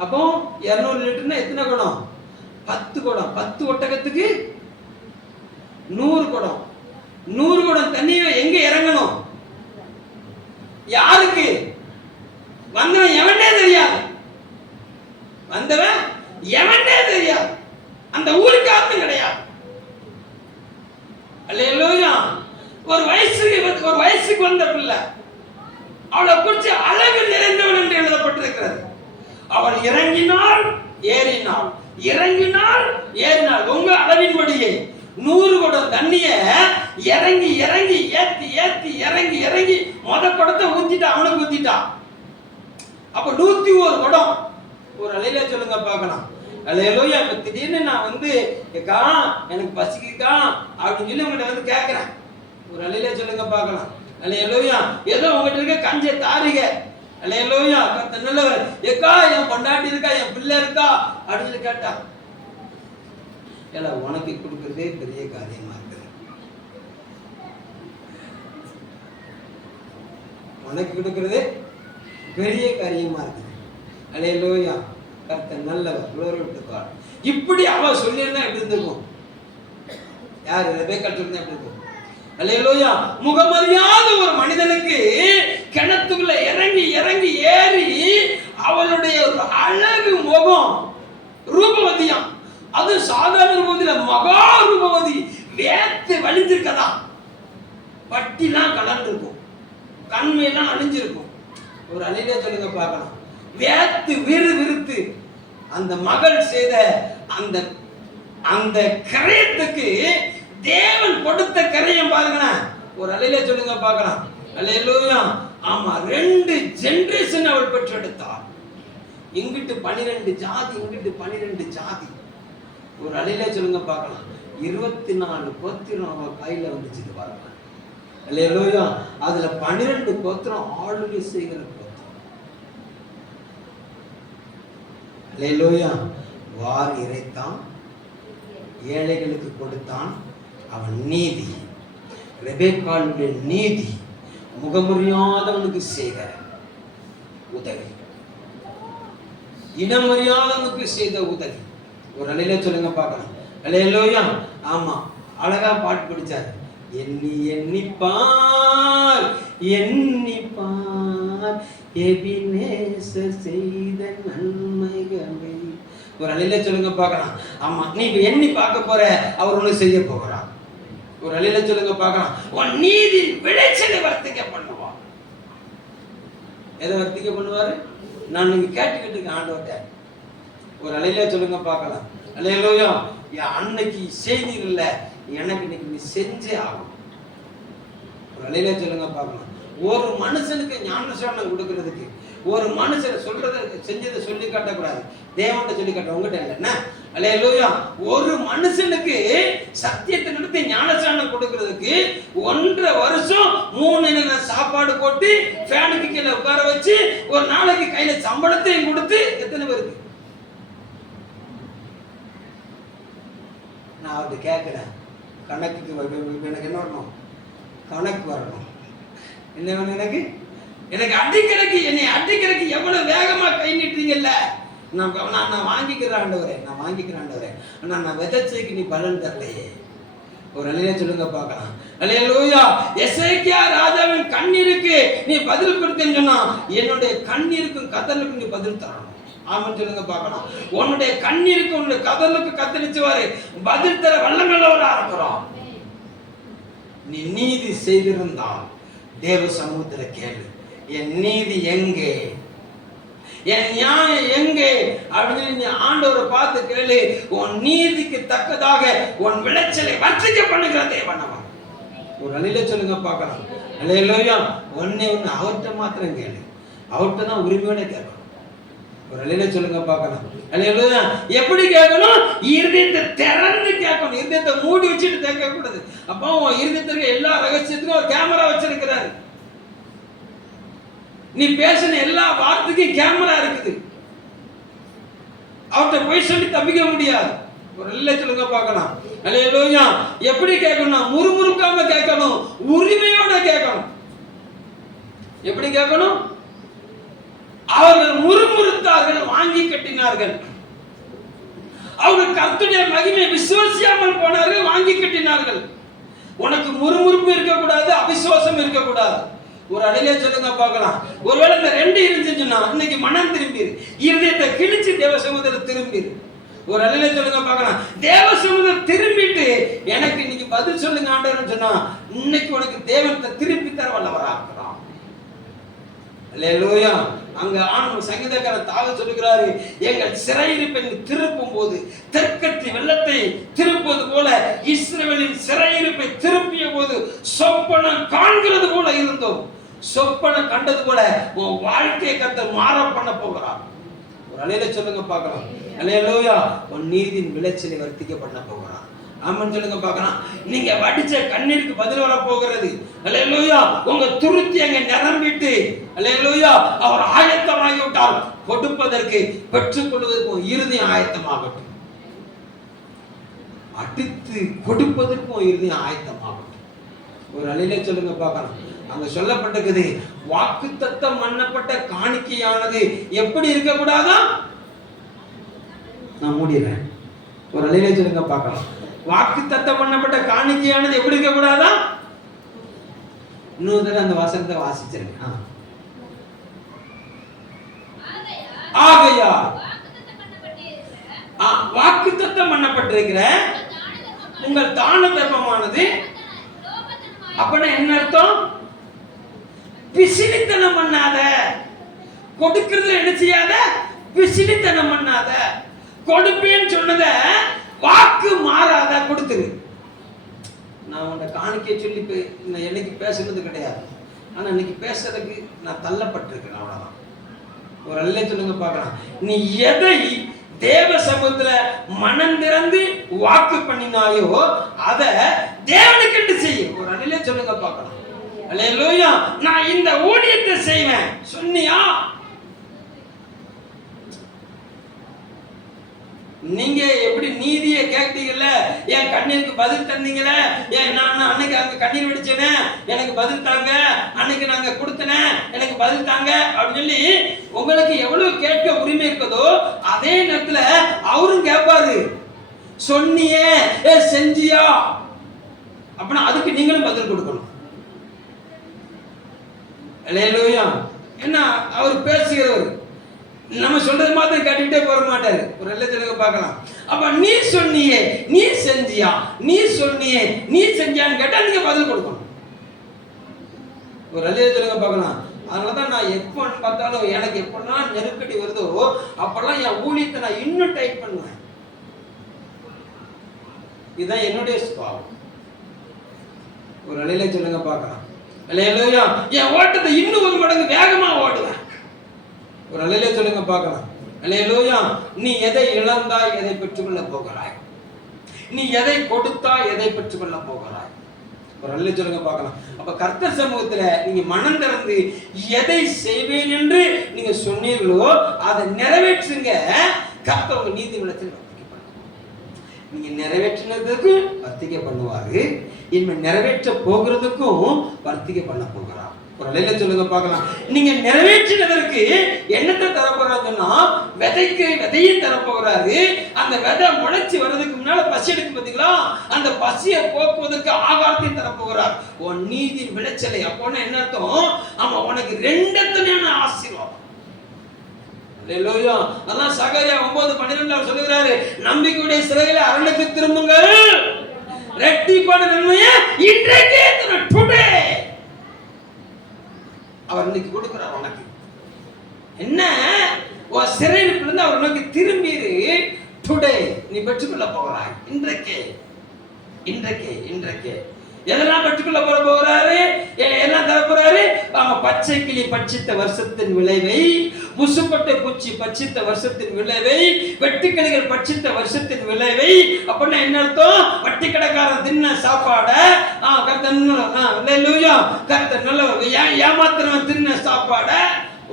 அப்போ 200 லிட்டர்னா எத்தனை குடம்? 10 குடம். 10 ஒட்டகத்துக்கு 100 குடம். 100 குடம் தண்ணியை எங்க இறங்கணும்? யாருக்கு? வந்தவன் எவனே தெரியாது. வந்தவன் எவனே தெரியாது. அந்த ஊருக்கு ஆத்தும் கிடையாது. அல்லேலூயா. ஒரு வயசுக்கு வந்த பிள்ளை, அவளை குறித்து அழகு நிறைந்தவள் என்று எழுதப்பட்டிருக்கிறது. அவள் இறங்கினாள் ஏறினாள், இறங்கினாள் ஏறினாள். உங்க அளவின்படியே 100 குடம் தண்ணிய இறங்கி இறங்கி ஏத்தி ஏத்தி இறங்கி இறங்கி குடத்தை ஊத்திட்டா, அவனுக்கு ஊத்திட்டா. அப்ப 101 குடம். ஒரு அலையில சொல்லுங்க பார்க்கலாம். அல்லேலூயா. இப்ப திடீர்னு நான் வந்து ஏக்கா எனக்கு பசிக்குக்கா அப்படின்னு சொல்லி உங்கள்கிட்ட வந்து கேட்கிறேன். ஒரு அலையில சொல்லுங்க பார்க்கலாம். அல்லேலூயா. ஏதோ உங்ககிட்ட இருக்க கஞ்சை தாரிக. அல்லேலூயா. கர்த்தர் நல்லவர். ஏக்கா என் பொண்டாட்டி இருக்கா, என் பிள்ளை இருக்கா அப்படின்னு சொல்லி கேட்டா, எல்லாம் உனக்கு கொடுக்கறதே பெரிய காரியமா இருக்குது. உனக்கு கொடுக்கறதே பெரிய காரியமா இருக்குது. அல்லேலூயா. கர்த்தர் நல்லவர். குளோரிட்டுக்கார். இப்படி அவ சொல்லியிருந்தா எப்படி இருந்திருக்கும்? யாரு? ரெபேக்கா சொல்லியிருந்தா எப்படி இருக்கும்? அல்லேலூயா. முகமறியாத ஒரு மனிதனுக்கு கிணத்துக்குள்ள இறங்கி இறங்கி ஏறி அவளுடைய அழகு முகம் ரூபவதியாம். அது சாதாரண ரூபவதியில மகா ரூபவதி. வேத்து வலிஞ்சிருக்கதா, பட்டிலாம் கலந்துருக்கும், கண்மையெல்லாம் அழிஞ்சிருக்கும். ஒரு அழிலே சொல்லுங்க பார்க்கலாம். வேத்து விறுவிறுத்து அந்த மகள் செய்த அந்த அந்த கரையத்துக்கு தேவன் கொடுத்த கரையம் பாருங்க. ஒரு அலையில சொல்லுங்க பார்க்கலாம். அல்லேலூயா. ஆமா, 2 ஜெனரேஷன் அவள் பெற்றெடுத்தாள். இங்கிட்டு 12 ஜாதி, இங்கிட்டு 12 ஜாதி. ஒரு அலையில சொல்லுங்க பார்க்கலாம். 24 கோத்திரம் அவள் கையில வந்துச்சு பாருங்க. அல்லேலூயா. அதுல 12 கோத்திரம் ஆளுகை செய்கிற கோத்திரம். அல்லேலூயா. வார் இறைத்தான், ஏழைகளுக்கு கொடுத்தான். அவன் நீதி, ரெபேக்காளுடைய நீதி, முகமறியாதவனுக்கு செய்த உதவி, இனமறியாதவனுக்கு செய்த உதவி. ஒரு அலையில சொல்லுங்க பார்க்கலாம். அல்லேலூயா. ஆமா, அழகா பாட்டு படிச்சார். எண்ணி எண்ணிப்பார் எண்ணிப்பார் எபினேசர் செய்த நன்மைகளை. ஒரு அலையில சொல்லுங்க பார்க்கலாம். ஆமா, நீ இப்ப எண்ணி பார்க்க போற, அவர் ஒண்ணு செய்ய போகிறார். ஒரு அலையில சொல்லுங்க பார்க்கலாம். உன் நீதி விளைச்சலை வர்த்திக்க பண்ணுவார். எதை வர்த்திக்க பண்ணுவாரு? நான் நீங்க கேட்டுக்கிட்டு இருக்கேன் ஆண்டவர்கிட்ட. ஒரு அலையில சொல்லுங்க பார்க்கலாம். அல்லேலூயா. என் அன்னைக்கு செய்தி இல்லை, எனக்கு இன்னைக்கு நீ செஞ்சே ஆகும். ஒரு அலையில சொல்லுங்க பார்க்கலாம். ஒரு மனுஷனுக்கு ஞானஸ்நானம் கொடுக்கறதுக்கு ஒரு மனுஷன் சொல்றதை செஞ்சதை சொல்லி காட்டக்கூடாது, தேவன்கிட்ட சொல்லி காட்ட. உங்ககிட்ட இல்லைன்னா அல்லேலூயா. ஒரு மனுஷனுக்கு சத்தியத்தை நிறுத்தி ஞானஸ்நானம் கொடுக்கறதுக்கு 1.5 வருஷம் 3 நிமிடம் சாப்பாடு போட்டு ஃபேனுக்கு கீழே உட்கார வச்சு ஒரு நாளைக்கு கையில சம்பளத்தையும் கொடுத்து எத்தனை பேருக்கு? நான் அவர்கிட்ட கேட்கிறேன், கணக்குக்கு எனக்கு என்ன வரணும்? கணக்கு வரணும். என்ன வேணும் எனக்கு? எனக்கு அடிக்கிறதுக்கு, என்னை அடிக்கிறதுக்கு எவ்வளவு வேகமா கை நீட்டுறீங்கல்ல, நான் வாங்கிக்கிறேன் ஆண்டவரே, நான் வாங்கிக்கிறேன் ஆண்டவரே. ஆனா நான் விதைச்சதுக்கு நீ பலன் தரலையே. ஒரு அலையில சொல்லுங்க பார்க்கலாம். அல்லேலூயா. எசேக்கியா ராஜாவின் கண்ணீருக்கு நீ பதில் கொடுத்தேன்னு சொன்னா, என்னுடைய கண்ணீருக்கும் கதலுக்கும் நீ பதில் தரணும். ஆமான்னு சொல்லுங்க பார்க்கலாம். உன்னுடைய கண்ணீருக்கு உன்னுடைய கதலுக்கு கத்தளிச்சுவாரு பதில் தர வல்லமையுள்ளவரா இருக்கிறோம். நீ நீதி செய்திருந்தால் தேவ சமூகத்துல கேளு, என் நீதி எங்கே, என் நியாயம் எங்கே அப்படின்னு நீ ஆண்டவரை பார்த்து கேளு. உன் நீதிக்கு தக்கதாக உன் விளைச்சலை வர்த்திக்க பண்ணுகிற தேவன் அவன். ஒரு அலையில சொல்லுங்க பார்க்கலாம். அல்லேலூயா. ஒண்ணு அவர்கிட்ட மாத்திரம் கேளு, அவர்கிட்ட தான் உரிமையோட கேட்கணும். ஒரு அலையில சொல்லுங்க பார்க்கலாம். அல்லேலூயா. எப்படி கேட்கணும்? இருதயத்தை திறந்து கேட்கணும். இருதயத்தை மூடி வச்சுட்டு கேட்க கூடாது. அப்போ உன் இருதயத்திற்கு எல்லா ரகசியத்துக்கும் ஒரு கேமரா வச்சிருக்கிறாரு. நீ பேசின எல்லா வார்த்தைக்கும் கேமரா இருக்குது. அவர்கிட்ட போய் சொல்லி தப்பிக்க முடியாது. ஒரு இல்லை சொல்லுங்க பார்க்கலாம். அல்லேலூயா. எப்படி கேட்கணும்? முறுமுறுக்காம கேட்கணும், உரிமையோட கேட்கணும். எப்படி கேட்கணும்? அவர்கள் முறுமுறுத்தார்கள், வாங்கி கட்டினார்கள். அவர்கள் கர்த்தருடைய மகிமை விசுவாசியாமல் போனார்கள், வாங்கி கட்டினார்கள். உனக்கு முறுமுறுப்பு இருக்கக்கூடாது, அவிசுவாசம் இருக்கக்கூடாது. ஒரு அடையிலே சொல்லுங்க பார்க்கலாம். ஒருவேளை இந்த ரெண்டு இருந்துச்சுன்னா இன்னைக்கு மனம் திரும்பிடு, இருதயத்தை கிழிச்சு தேவ சமூகத்தில் திரும்பிடு. ஒரு அடையிலே சொல்லுங்க பார்க்கலாம். தேவ சமூகத்தில் திரும்பிட்டு எனக்கு இன்னைக்கு பதில் சொல்லுங்க ஆண்டவர்னு சொன்னா, இன்னைக்கு உனக்கு தேவனத்தை திருப்பி தர வல்லவராகிறான். அல்லேலூயா. அங்க சங்கீதக்காரர் தாவீது சொல்லுகிறாரு, எங்கள் சிறையிருப்பை திருப்பும் போது தெற்கத்தி வெள்ளத்தை திருப்புவது போல இஸ்ரவேலின் சிறையிருப்பை திருப்பிய போது சொப்பனம் காண்கிறது போல இருந்தோம். சொப்பனம் கண்டது போல உன் வாழ்க்கையை கர்த்தர் மாற பண்ண போகிறார். ஒரு அலையில சொல்லுங்க பார்க்கலாம். அல்லேலூயா. உன் நீதியின் விளைச்சலை வர்த்திக்க பண்ண போகிறார். ஆமென் சொல்லுங்க பார்க்கலாம். நீங்க வடிச்ச கண்ணீருக்கு பதில் வர போகிறது. அல்லேலூயா. உங்க துருத்தி அங்க நிரம்பிட்டு அல்லேலூயா அவர் ஆயத்தமாகி விட்டால் கொடுப்பதற்கு, பெற்றுக்கொள்வதற்கும் இருதயம் ஆயத்தமாகட்டும். அடித்து கொடுப்பதற்கும் இருதயம் ஆயத்தமாகட்டும். ஒரு அலையில சொல்லுங்க பார்க்கலாம். அங்க சொல்லப்பட்டிருக்குது, வாக்குத்தத்தம் பண்ணப்பட்ட காணிக்கையானது எப்படி இருக்கக்கூடாதா? நான் மூடிடுறேன். ஒரு அலையில சொல்லுங்க பார்க்கலாம். வாக்குத்தத்தம் பண்ணப்பட்ட காணிக்கையானது எப்படி இருக்க கூடாதா? இன்னொரு தடவை அந்த வசனத்தை வாசிச்சிருங்க. ஆகையால் வாக்குத்தத்தம் பண்ணப்பட்டிருக்கிற உங்கள் தான தர்மமானது, அப்பனா என்ன அர்த்தம்? பிசினித்தனம் பண்ணாத, கொடுக்கிறது என்ன செய்யாத, பிசினித்தனம் பண்ணாத. கொடுப்பேன்னு சொன்னத வாக்கு மாறாத கொடுத்துரு. நான் உன்னை காணிக்கை சொல்லி என்னைக்கு பேசுனது கிடையாது, ஆனா இன்னைக்கு பேசுறதுக்கு நான் தள்ளப்பட்டிருக்கேன், அவ்வளவுதான். ஒரு அல்ல சொல்லுங்க பார்க்கலாம். நீ எதை தேவ சமூகத்துல மனம் திறந்து வாக்கு பண்ணினாயோ அதை தேவனுக்கு செய்யும். ஒரு அல்ல சொல்லுங்க பார்க்கலாம். அல்லேலூயா. நான் இந்த ஊழியத்தை செய்வேன் சொன்னியா? நீங்க எப்படி நீதியை கேட்டீங்கல்ல, என் கண்ணீருக்கு பதில் தந்தீங்களே, ஏன் நான் அன்னைக்கு அங்க கண்ணீர் வெடிச்சேனே எனக்கு பதில் தாங்க, அன்னைக்கு நாங்க கொடுத்தனே எனக்கு பதில் தாங்க அப்படின்னு சொல்லி உங்களுக்கு எவ்வளவு கேட்க உரிமை இருக்குதோ அதே நேரத்துல அவரும் கேட்பாரு, சொன்னியே செஞ்சியா அப்படின்னா அதுக்கு நீங்களும் பதில் கொடுக்கணும். அல்லேலூயா. என்ன அவர் பேசுகிறவர், நம்ம சொல்றது மாத்திரம் கேட்டுக்கிட்டே போக மாட்டாரு. ஒரு எல்லாத்துக்கு பார்க்கலாம். அப்ப நீ சொன்னியே நீ செஞ்சியா, நீ சொன்னியே நீ செஞ்சியான்னு கேட்டா நீங்க பதில் கொடுக்கணும். ஒரு எல்லாத்துக்கு பார்க்கலாம். அதனாலதான் நான் எப்ப பார்த்தாலும் எனக்கு எப்பெல்லாம் நெருக்கடி வருதோ அப்பெல்லாம் என் ஊழியத்தை நான் இன்னும் டைட் பண்ணுவேன். இதுதான் என்னுடைய சுபாவம். ஒரு அலையில சொல்லுங்க பார்க்கலாம். அல்லேலூயா. என் ஓட்டத்தை இன்னும் ஒரு மடங்கு வேகமா ஓடுவேன். ஒரு அலையில சொல்லுங்க பார்க்கலாம். அல்லேலூயா. நீ எதை இழந்தாய் எதை பெற்றுக்கொள்ள போகிறாய்? நீ எதை கொடுத்தாய் எதை பெற்றுக்கொள்ள போகிறாய்? ஒரு அல்ல சொல்லுங்க பார்க்கலாம். அப்ப கர்த்தர் சமூகத்துல நீங்க மனம் திறந்து எதை செய்வேன் என்று நீங்க சொன்னீர்களோ அதை நிறைவேற்றுங்க. கர்த்தர் உங்க நீதி விளத்தில் வர்த்திக்க பண்ணுவார். நீங்க நிறைவேற்றினதுக்கு வர்த்திக்க பண்ணுவாரு, இனிமே நிறைவேற்ற போகிறதுக்கும் வர்த்திக்க பண்ண போகிறார். ஒரு அலையில சொல்லுங்க பார்க்கலாம். நீங்க நிறைவேற்றினதற்கு என்னத்தை தரப்போறாருன்னா விதையும் தரப்போகிறாரு. அந்த விதை முளைச்சி வர்றதுக்கு முன்னால பசி எடுக்கும் பார்த்தீங்களா, அந்த பசியை போக்குவதற்கு ஆகாரத்தையும் தரப்போகிறார். உன் நீதி விளைச்சலை அப்போனா என்ன அர்த்தம்? ஆமா, உனக்கு ரெண்டத்தனையான ஆசீர்வாதம். அல்லேலூயா. அதான் சகரியா 9:12 சொல்லுகிறாரு, நம்பிக்கையுடைய சிறையில அரணுக்கு திரும்புங்கள், ரெட்டிப்பான நன்மையை இன்றைக்கே டுடே அவர் இன்னைக்கு கொடுக்கிறார். உனக்கு என்ன? உன் சிறையிருப்பிலிருந்து அவர் நோக்கி திரும்பிடு. டுடே நீ பெற்றுக்கொள்ள போகிறாய். இன்றைக்கே இன்றைக்கே இன்றைக்கே எதெல்லாம் பெற்றுக்கொள்ள போகிறாரு? எல்லாம் தர போறாரு. பச்சை கிளி பட்சித்த வருஷத்தின் விளைவை, முசுப்பட்டை பூச்சி பட்சித்த வருஷத்தின் விளைவை, வெட்டுக்கிளிகள் பட்சித்த வருஷத்தின் விளைவை. அப்படின்னா என்ன அர்த்தம்? வட்டி கடைக்காரன் தின்ன சாப்பாட கர்த்தர் நல்ல ஏமாத்திரவன் தின்ன சாப்பாட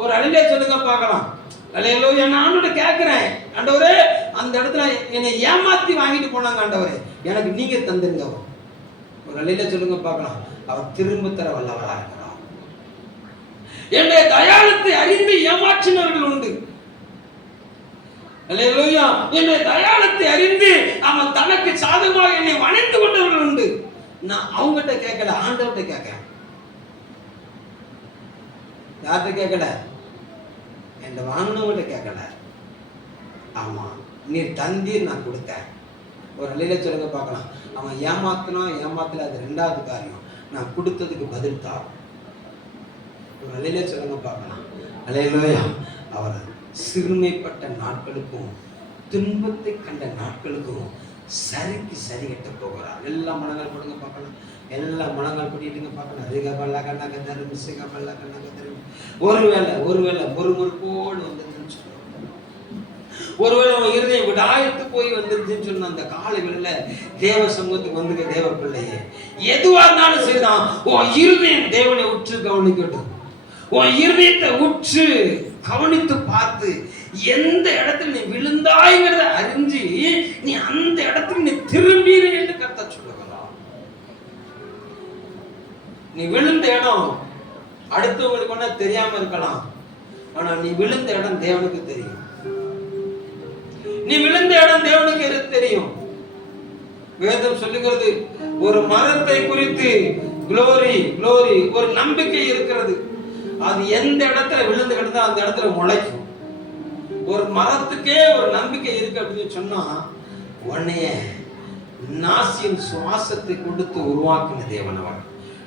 ஒரு அழிலே சொல்லுங்க பார்க்கலாம். அல்லேலூயா. நான் ஆண்டவரை கேட்கிறேன், ஆண்டவரே அந்த இடத்துல என்னை ஏமாத்தி வாங்கிட்டு போனாங்க, ஆண்டவரே எனக்கு நீங்க தந்துருங்க. ஒரு அழில சொல்லுங்க பார்க்கலாம். அவர் திரும்ப தர வல்லவரா இருக்கிறார். என்னுடைய தயாளத்தை அறிந்து ஏமாற்றினவர்கள் உண்டு. அல்லேலூயா. என்னுடைய தயாளத்தை அறிந்து அவன் தனக்கு சாதகமாக என்னை வணைந்து கொண்டவர்கள் உண்டு. நான் அவங்ககிட்ட கேட்கல, ஆண்டவர்கிட்ட கேட்கிறேன். யார்கிட்ட கேட்கல? என் வாங்கினவங்கிட்ட கேட்கல. ஆமா, நீர் தந்தீர், நான் கொடுத்தேன். ஒரு அழில சொல்லுங்க பார்க்கலாம். அவன் ஏமாத்தல, அது ரெண்டாவது காரியம். நான் கொடுத்ததுக்கு பதில் தான். ஒரு அழில சொல்லுங்க பார்க்கலாம். அல்லேலூயா. அவர் சிறுமைப்பட்ட நாட்களுக்கும் துன்பத்தை கண்ட நாட்களுக்கும் சரிக்கு சரி கட்ட போகிறார். எல்லா மனங்கள் கொடுங்க பார்க்கலாம். எல்லா மனங்கள் பண்ணிட்டுங்க பார்க்கலாம். அதிக பல்லா கண்ணாக தரும், மிஸ்ஸிக பல்லா கண்ணாக தரும். ஒருவேளை முறுமுறுப்போடு வந்து ஒருவேளை உன் இருதயம் விடாயத்து போய் வந்துருச்சுன்னு சொன்ன அந்த கால வேளையில தேவ சமூகத்துக்கு வந்துக்க தேவ பிள்ளையே, எதுவா இருந்தாலும் சரிதான், உன் இருதயம் தேவனை உற்று கவனிக்கட்டும். உன் இருதயத்தை உற்று கவனித்து பார்த்து எந்த இடத்துல நீ விழுந்தாய்ங்கிறத அறிஞ்சு நீ அந்த இடத்துல நீ திரும்பீரு என்று கர்த்தர் சொல்லுகிறார். நீ விழுந்த இடம் அடுத்தவங்களுக்கு ஒண்ணா தெரியாம இருக்கலாம், ஆனா நீ விழுந்த இடம் தேவனுக்கு தெரியும். நீ விழுந்த இடம் தேவனுக்கு தெரியும். வேதம் சொல்லுகிறது, ஒரு மரத்தை குறித்து குளோரி ஒரு நம்பிக்கை இருக்கிறது. அது எந்த இடத்துல விழுந்து கிடந்தா அந்த இடத்துல முளைக்கும். ஒரு மரத்துக்கே ஒரு நம்பிக்கை இருக்கு அப்படின்னு சொன்னா, உன்னைய நாசியின் சுவாசத்தை கொடுத்து உருவாக்கின தேவன் அவர்.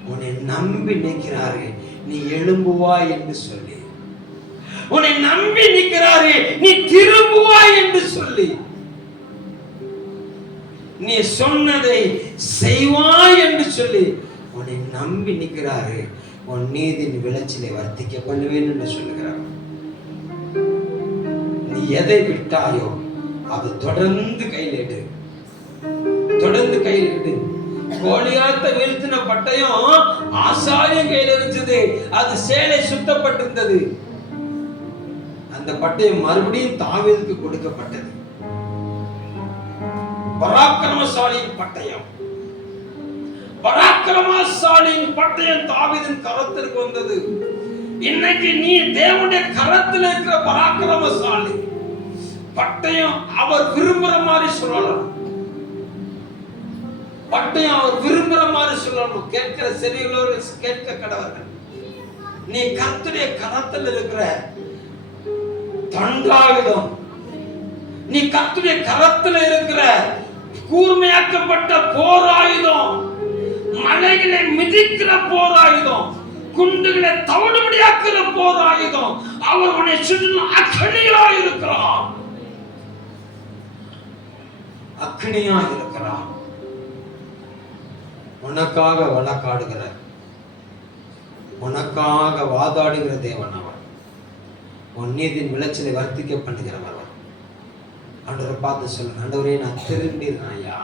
உன்னை நம்பி நிற்கிறாரு, நீ எழும்புவாய் என்று சொல்லி. உன்னை நம்பி நிற்கிறாரு, நீ திரும்புவாய் என்று சொல்லி. நீ சொன்னதை செய்வாய் என்று சொல்லி உன்னை நம்பி நிற்கிறாரு. உன் நீதியின் விளைச்சலை வர்த்திக்க பண்ணுவேன் என்று சொல்லுகிறார். நீ எதை விட்டாயோ அது தொடர்ந்து கையில் எடு. கோலியாத்த வீழ்த்தின பட்டயம் ஆசாரியம் கையில் இருந்தது. அது சேலை சுத்தப்பட்டிருந்தது. அந்த பட்டயம் மறுபடியும் தாவீதுக்கு கொடுக்கப்பட்டது. பராக்கிரமசாலியின் பட்டயம் தாவீதின் கரத்திற்கு வந்தது. இன்னைக்கு நீ தேவனுடைய கரத்தில் இருக்கிற பராக்கிரமசாலி. பட்டயம் அவர் விரும்புற மாதிரி சொல்லலாம். கேட்கிற செவிகளோடு கேட்க கடவர்கள். நீ கர்த்தருடைய கரத்தில் இருக்கிற தண்டாயுதம், நீ கர்த்தருடைய கரத்தில் இருக்கிற கூர்மையாக்கப்பட்ட போர் ஆயுதம், மலைகளை மிதிக்கிற போர் ஆயுதம், குண்டுகளை தவிடுபடியாக்குற போர் ஆயுதம். அவர் உன்னை சுற்றிலும் அக்னியாய் இருக்கிறார். உனக்காக வழக்காடுகிற, உனக்காக வாதாடுகிற தேவன் அவர். உன் நீதியின் விளைச்சலை வர்த்திக்க பண்ணுகிறவர். ஆண்டவரை பார்த்து சொல்லுங்க, ஆண்டவரே நான் திரும்பிடுறேன் ஐயா.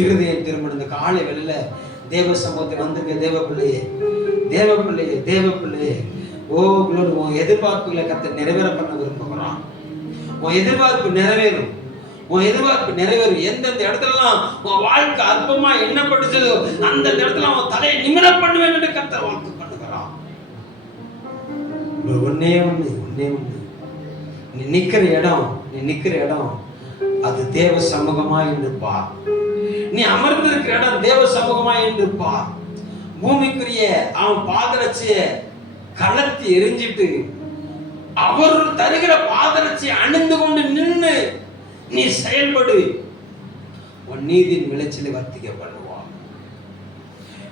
இருதயம் திரும்ப. இந்த காலை வேளையில தேவ சமூகத்தில் வந்துருக்க தேவ பிள்ளையே, தேவ பிள்ளையே, தேவ பிள்ளையே, ஓ குளோரி, உன் எதிர்பார்ப்புகளை கர்த்தர் நிறைவேற பண்ண விரும்புகிறான். உன் எதிர்பார்ப்பு நிறைவேறும், உன் எதிர்பார்ப்பு நிறைவேறும். எந்தெந்த இடத்துலலாம் உன் வாழ்க்கை அற்பமா எண்ணப்பட்டுச்சதோ அந்த இடத்துல அவன் தலையை நிமிர பண்ணுவேன் என்று கர்த்தர் வாக்கு பண்ணுகிறான். ஒன்னே ஒண்ணு, ஒன்னே ஒண்ணு, நீ நிக்கிற இடம் அது தேவ சமூகமாய் என்று பார். நீ அமர்ந்திருக்கிற இடம் தேவ சமூகமாய் என்று பார். பூமிக்குரிய அவன் பாதரட்சிய கலத்தி எரிஞ்சிட்டு அவர் தருகிற பாதரட்சியை அணிந்து கொண்டு நின்று நீ செயல்படு. உன் நீதியின் விளைச்சலை வர்த்திக்க பண்ணுவான்.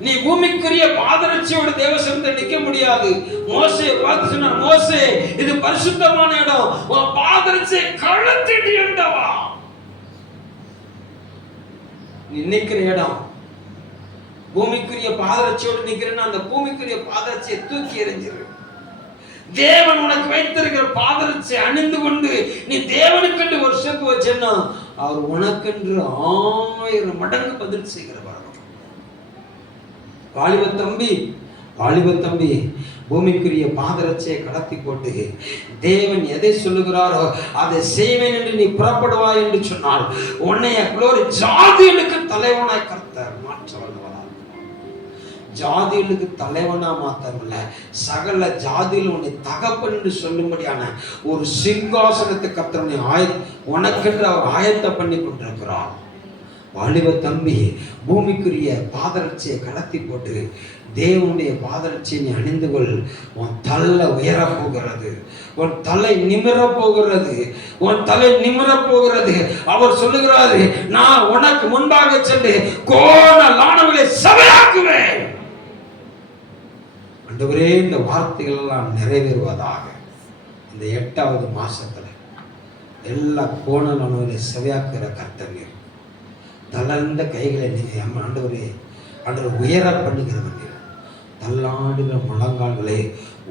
நீ பூமிக்குரிய பாதரட்சியோட தேவசனத்தை நிக்க முடியாது. மோசே பார்த்து சொன்னார், மோசே இது பரிசுத்தமான இடம், உன் பாதரட்சியை கலத்திட்டு என்றவா. நீ நிக்கிற இடம் பூமிக்குரிய பாதரட்சியோடு நிக்கிறேன்னா அந்த பூமிக்குரிய பாதரட்சியை தூக்கி எறிஞ்சிரு. தேவன் உனக்கு வைத்திருக்கிற பாதரட்சியை அணிந்து கொண்டு நீ தேவனுக்கென்று ஒரு ஸ்டெப் வச்சேன்னா அவர் உனக்கென்று 1000 மடங்கு பதில் செய்கிறவர். வாலிப தம்பி, பூமிக்குரிய பாதரட்சியை கடத்தி போட்டு தேவன் எதை சொல்லுகிறாரோ அதை செய்வேன் என்று நீ புறப்படுவாய் என்று சொன்னால் உன்னைய குளோரி ஜாதிகளுக்கு தலைவனாய் கர்த்தர் மாற்ற வல்லவராக. ஜாதிகளுக்கு தலைவனா மாத்திரமல்ல, சகல ஜாதியில் உன்னை தகப்பன் என்று சொல்லும்படியான ஒரு சிங்காசனத்தை கர்த்தர் உனக்கென்று அவர் ஆயத்தம் பண்ணி கொண்டிருக்கிறார். வாலிப தம்பி, பூமிக்குரிய பாதரட்சியை கடத்தி போட்டு தேவனுடைய பாதரட்சியை நீ அணிந்து கொள். உன் தலை உயரப் போகிறது, உன் தலை நிமிரப் போகிறது, உன் தலை நிமிரப் போகிறது. அவர் சொல்லுகிறாரு, நான் உனக்கு முன்பாக சென்று கோணலானவர்களை சபையாக்குவேன். ஆண்டவரே, இந்த வார்த்தைகள் எல்லாம் நிறைவேறுவதாக. இந்த 8வது மாசத்துல எல்லா கோணலானவர்களை சபையாக்குகிற கர்த்தர் தளர்ந்த கைகளை ஆண்டவரே உயர பண்ணுகிறவன், தள்ளாடுகிற முழங்கால்களை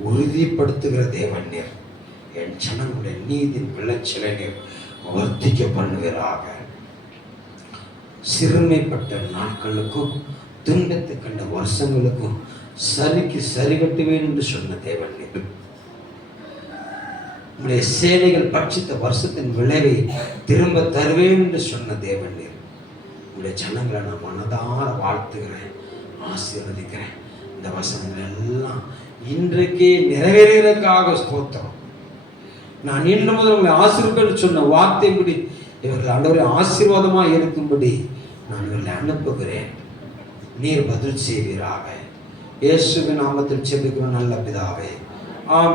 உறுதிப்படுத்துகிற தேவன் நீர். என் ஜனங்களுடைய நீதியின் விளைச்சலை நீர் வர்த்திக்க பண்ணுவீராக. சிறுமைப்பட்ட நாட்களுக்கும் துன்பத்தை கண்ட வருஷங்களுக்கும் சரிக்கு சரி கட்டுவேன் என்று சொன்ன தேவன் நீர். உங்களுடைய சேனைகள் பட்சித்த வருஷத்தின் விளைவை திரும்ப தருவேன் என்று சொன்ன தேவன் நீர். உங்களுடைய ஜனங்களை நான் மனதார வாழ்த்துகிறேன், ஆசீர்வதிக்கிறேன். இந்த வசனங்கள் எல்லாம் இன்றைக்கே நிறைவேறுவதற்காக ஸ்தோத்திரம். நான் இன்று முதல் உங்களை ஆசீர்வதிப்பேன் சொன்ன வார்த்தைப்படி இவர்கள் ஆண்டவரே ஆசீர்வாதமாக இருக்கும்படி நான் இவர்களை அனுப்புகிறேன். நீர் பதில் செய்வீராக. இயேசுவின் நாமத்தில் ஜெபிக்கிறோம் நல்ல பிதாவே, ஆமென்.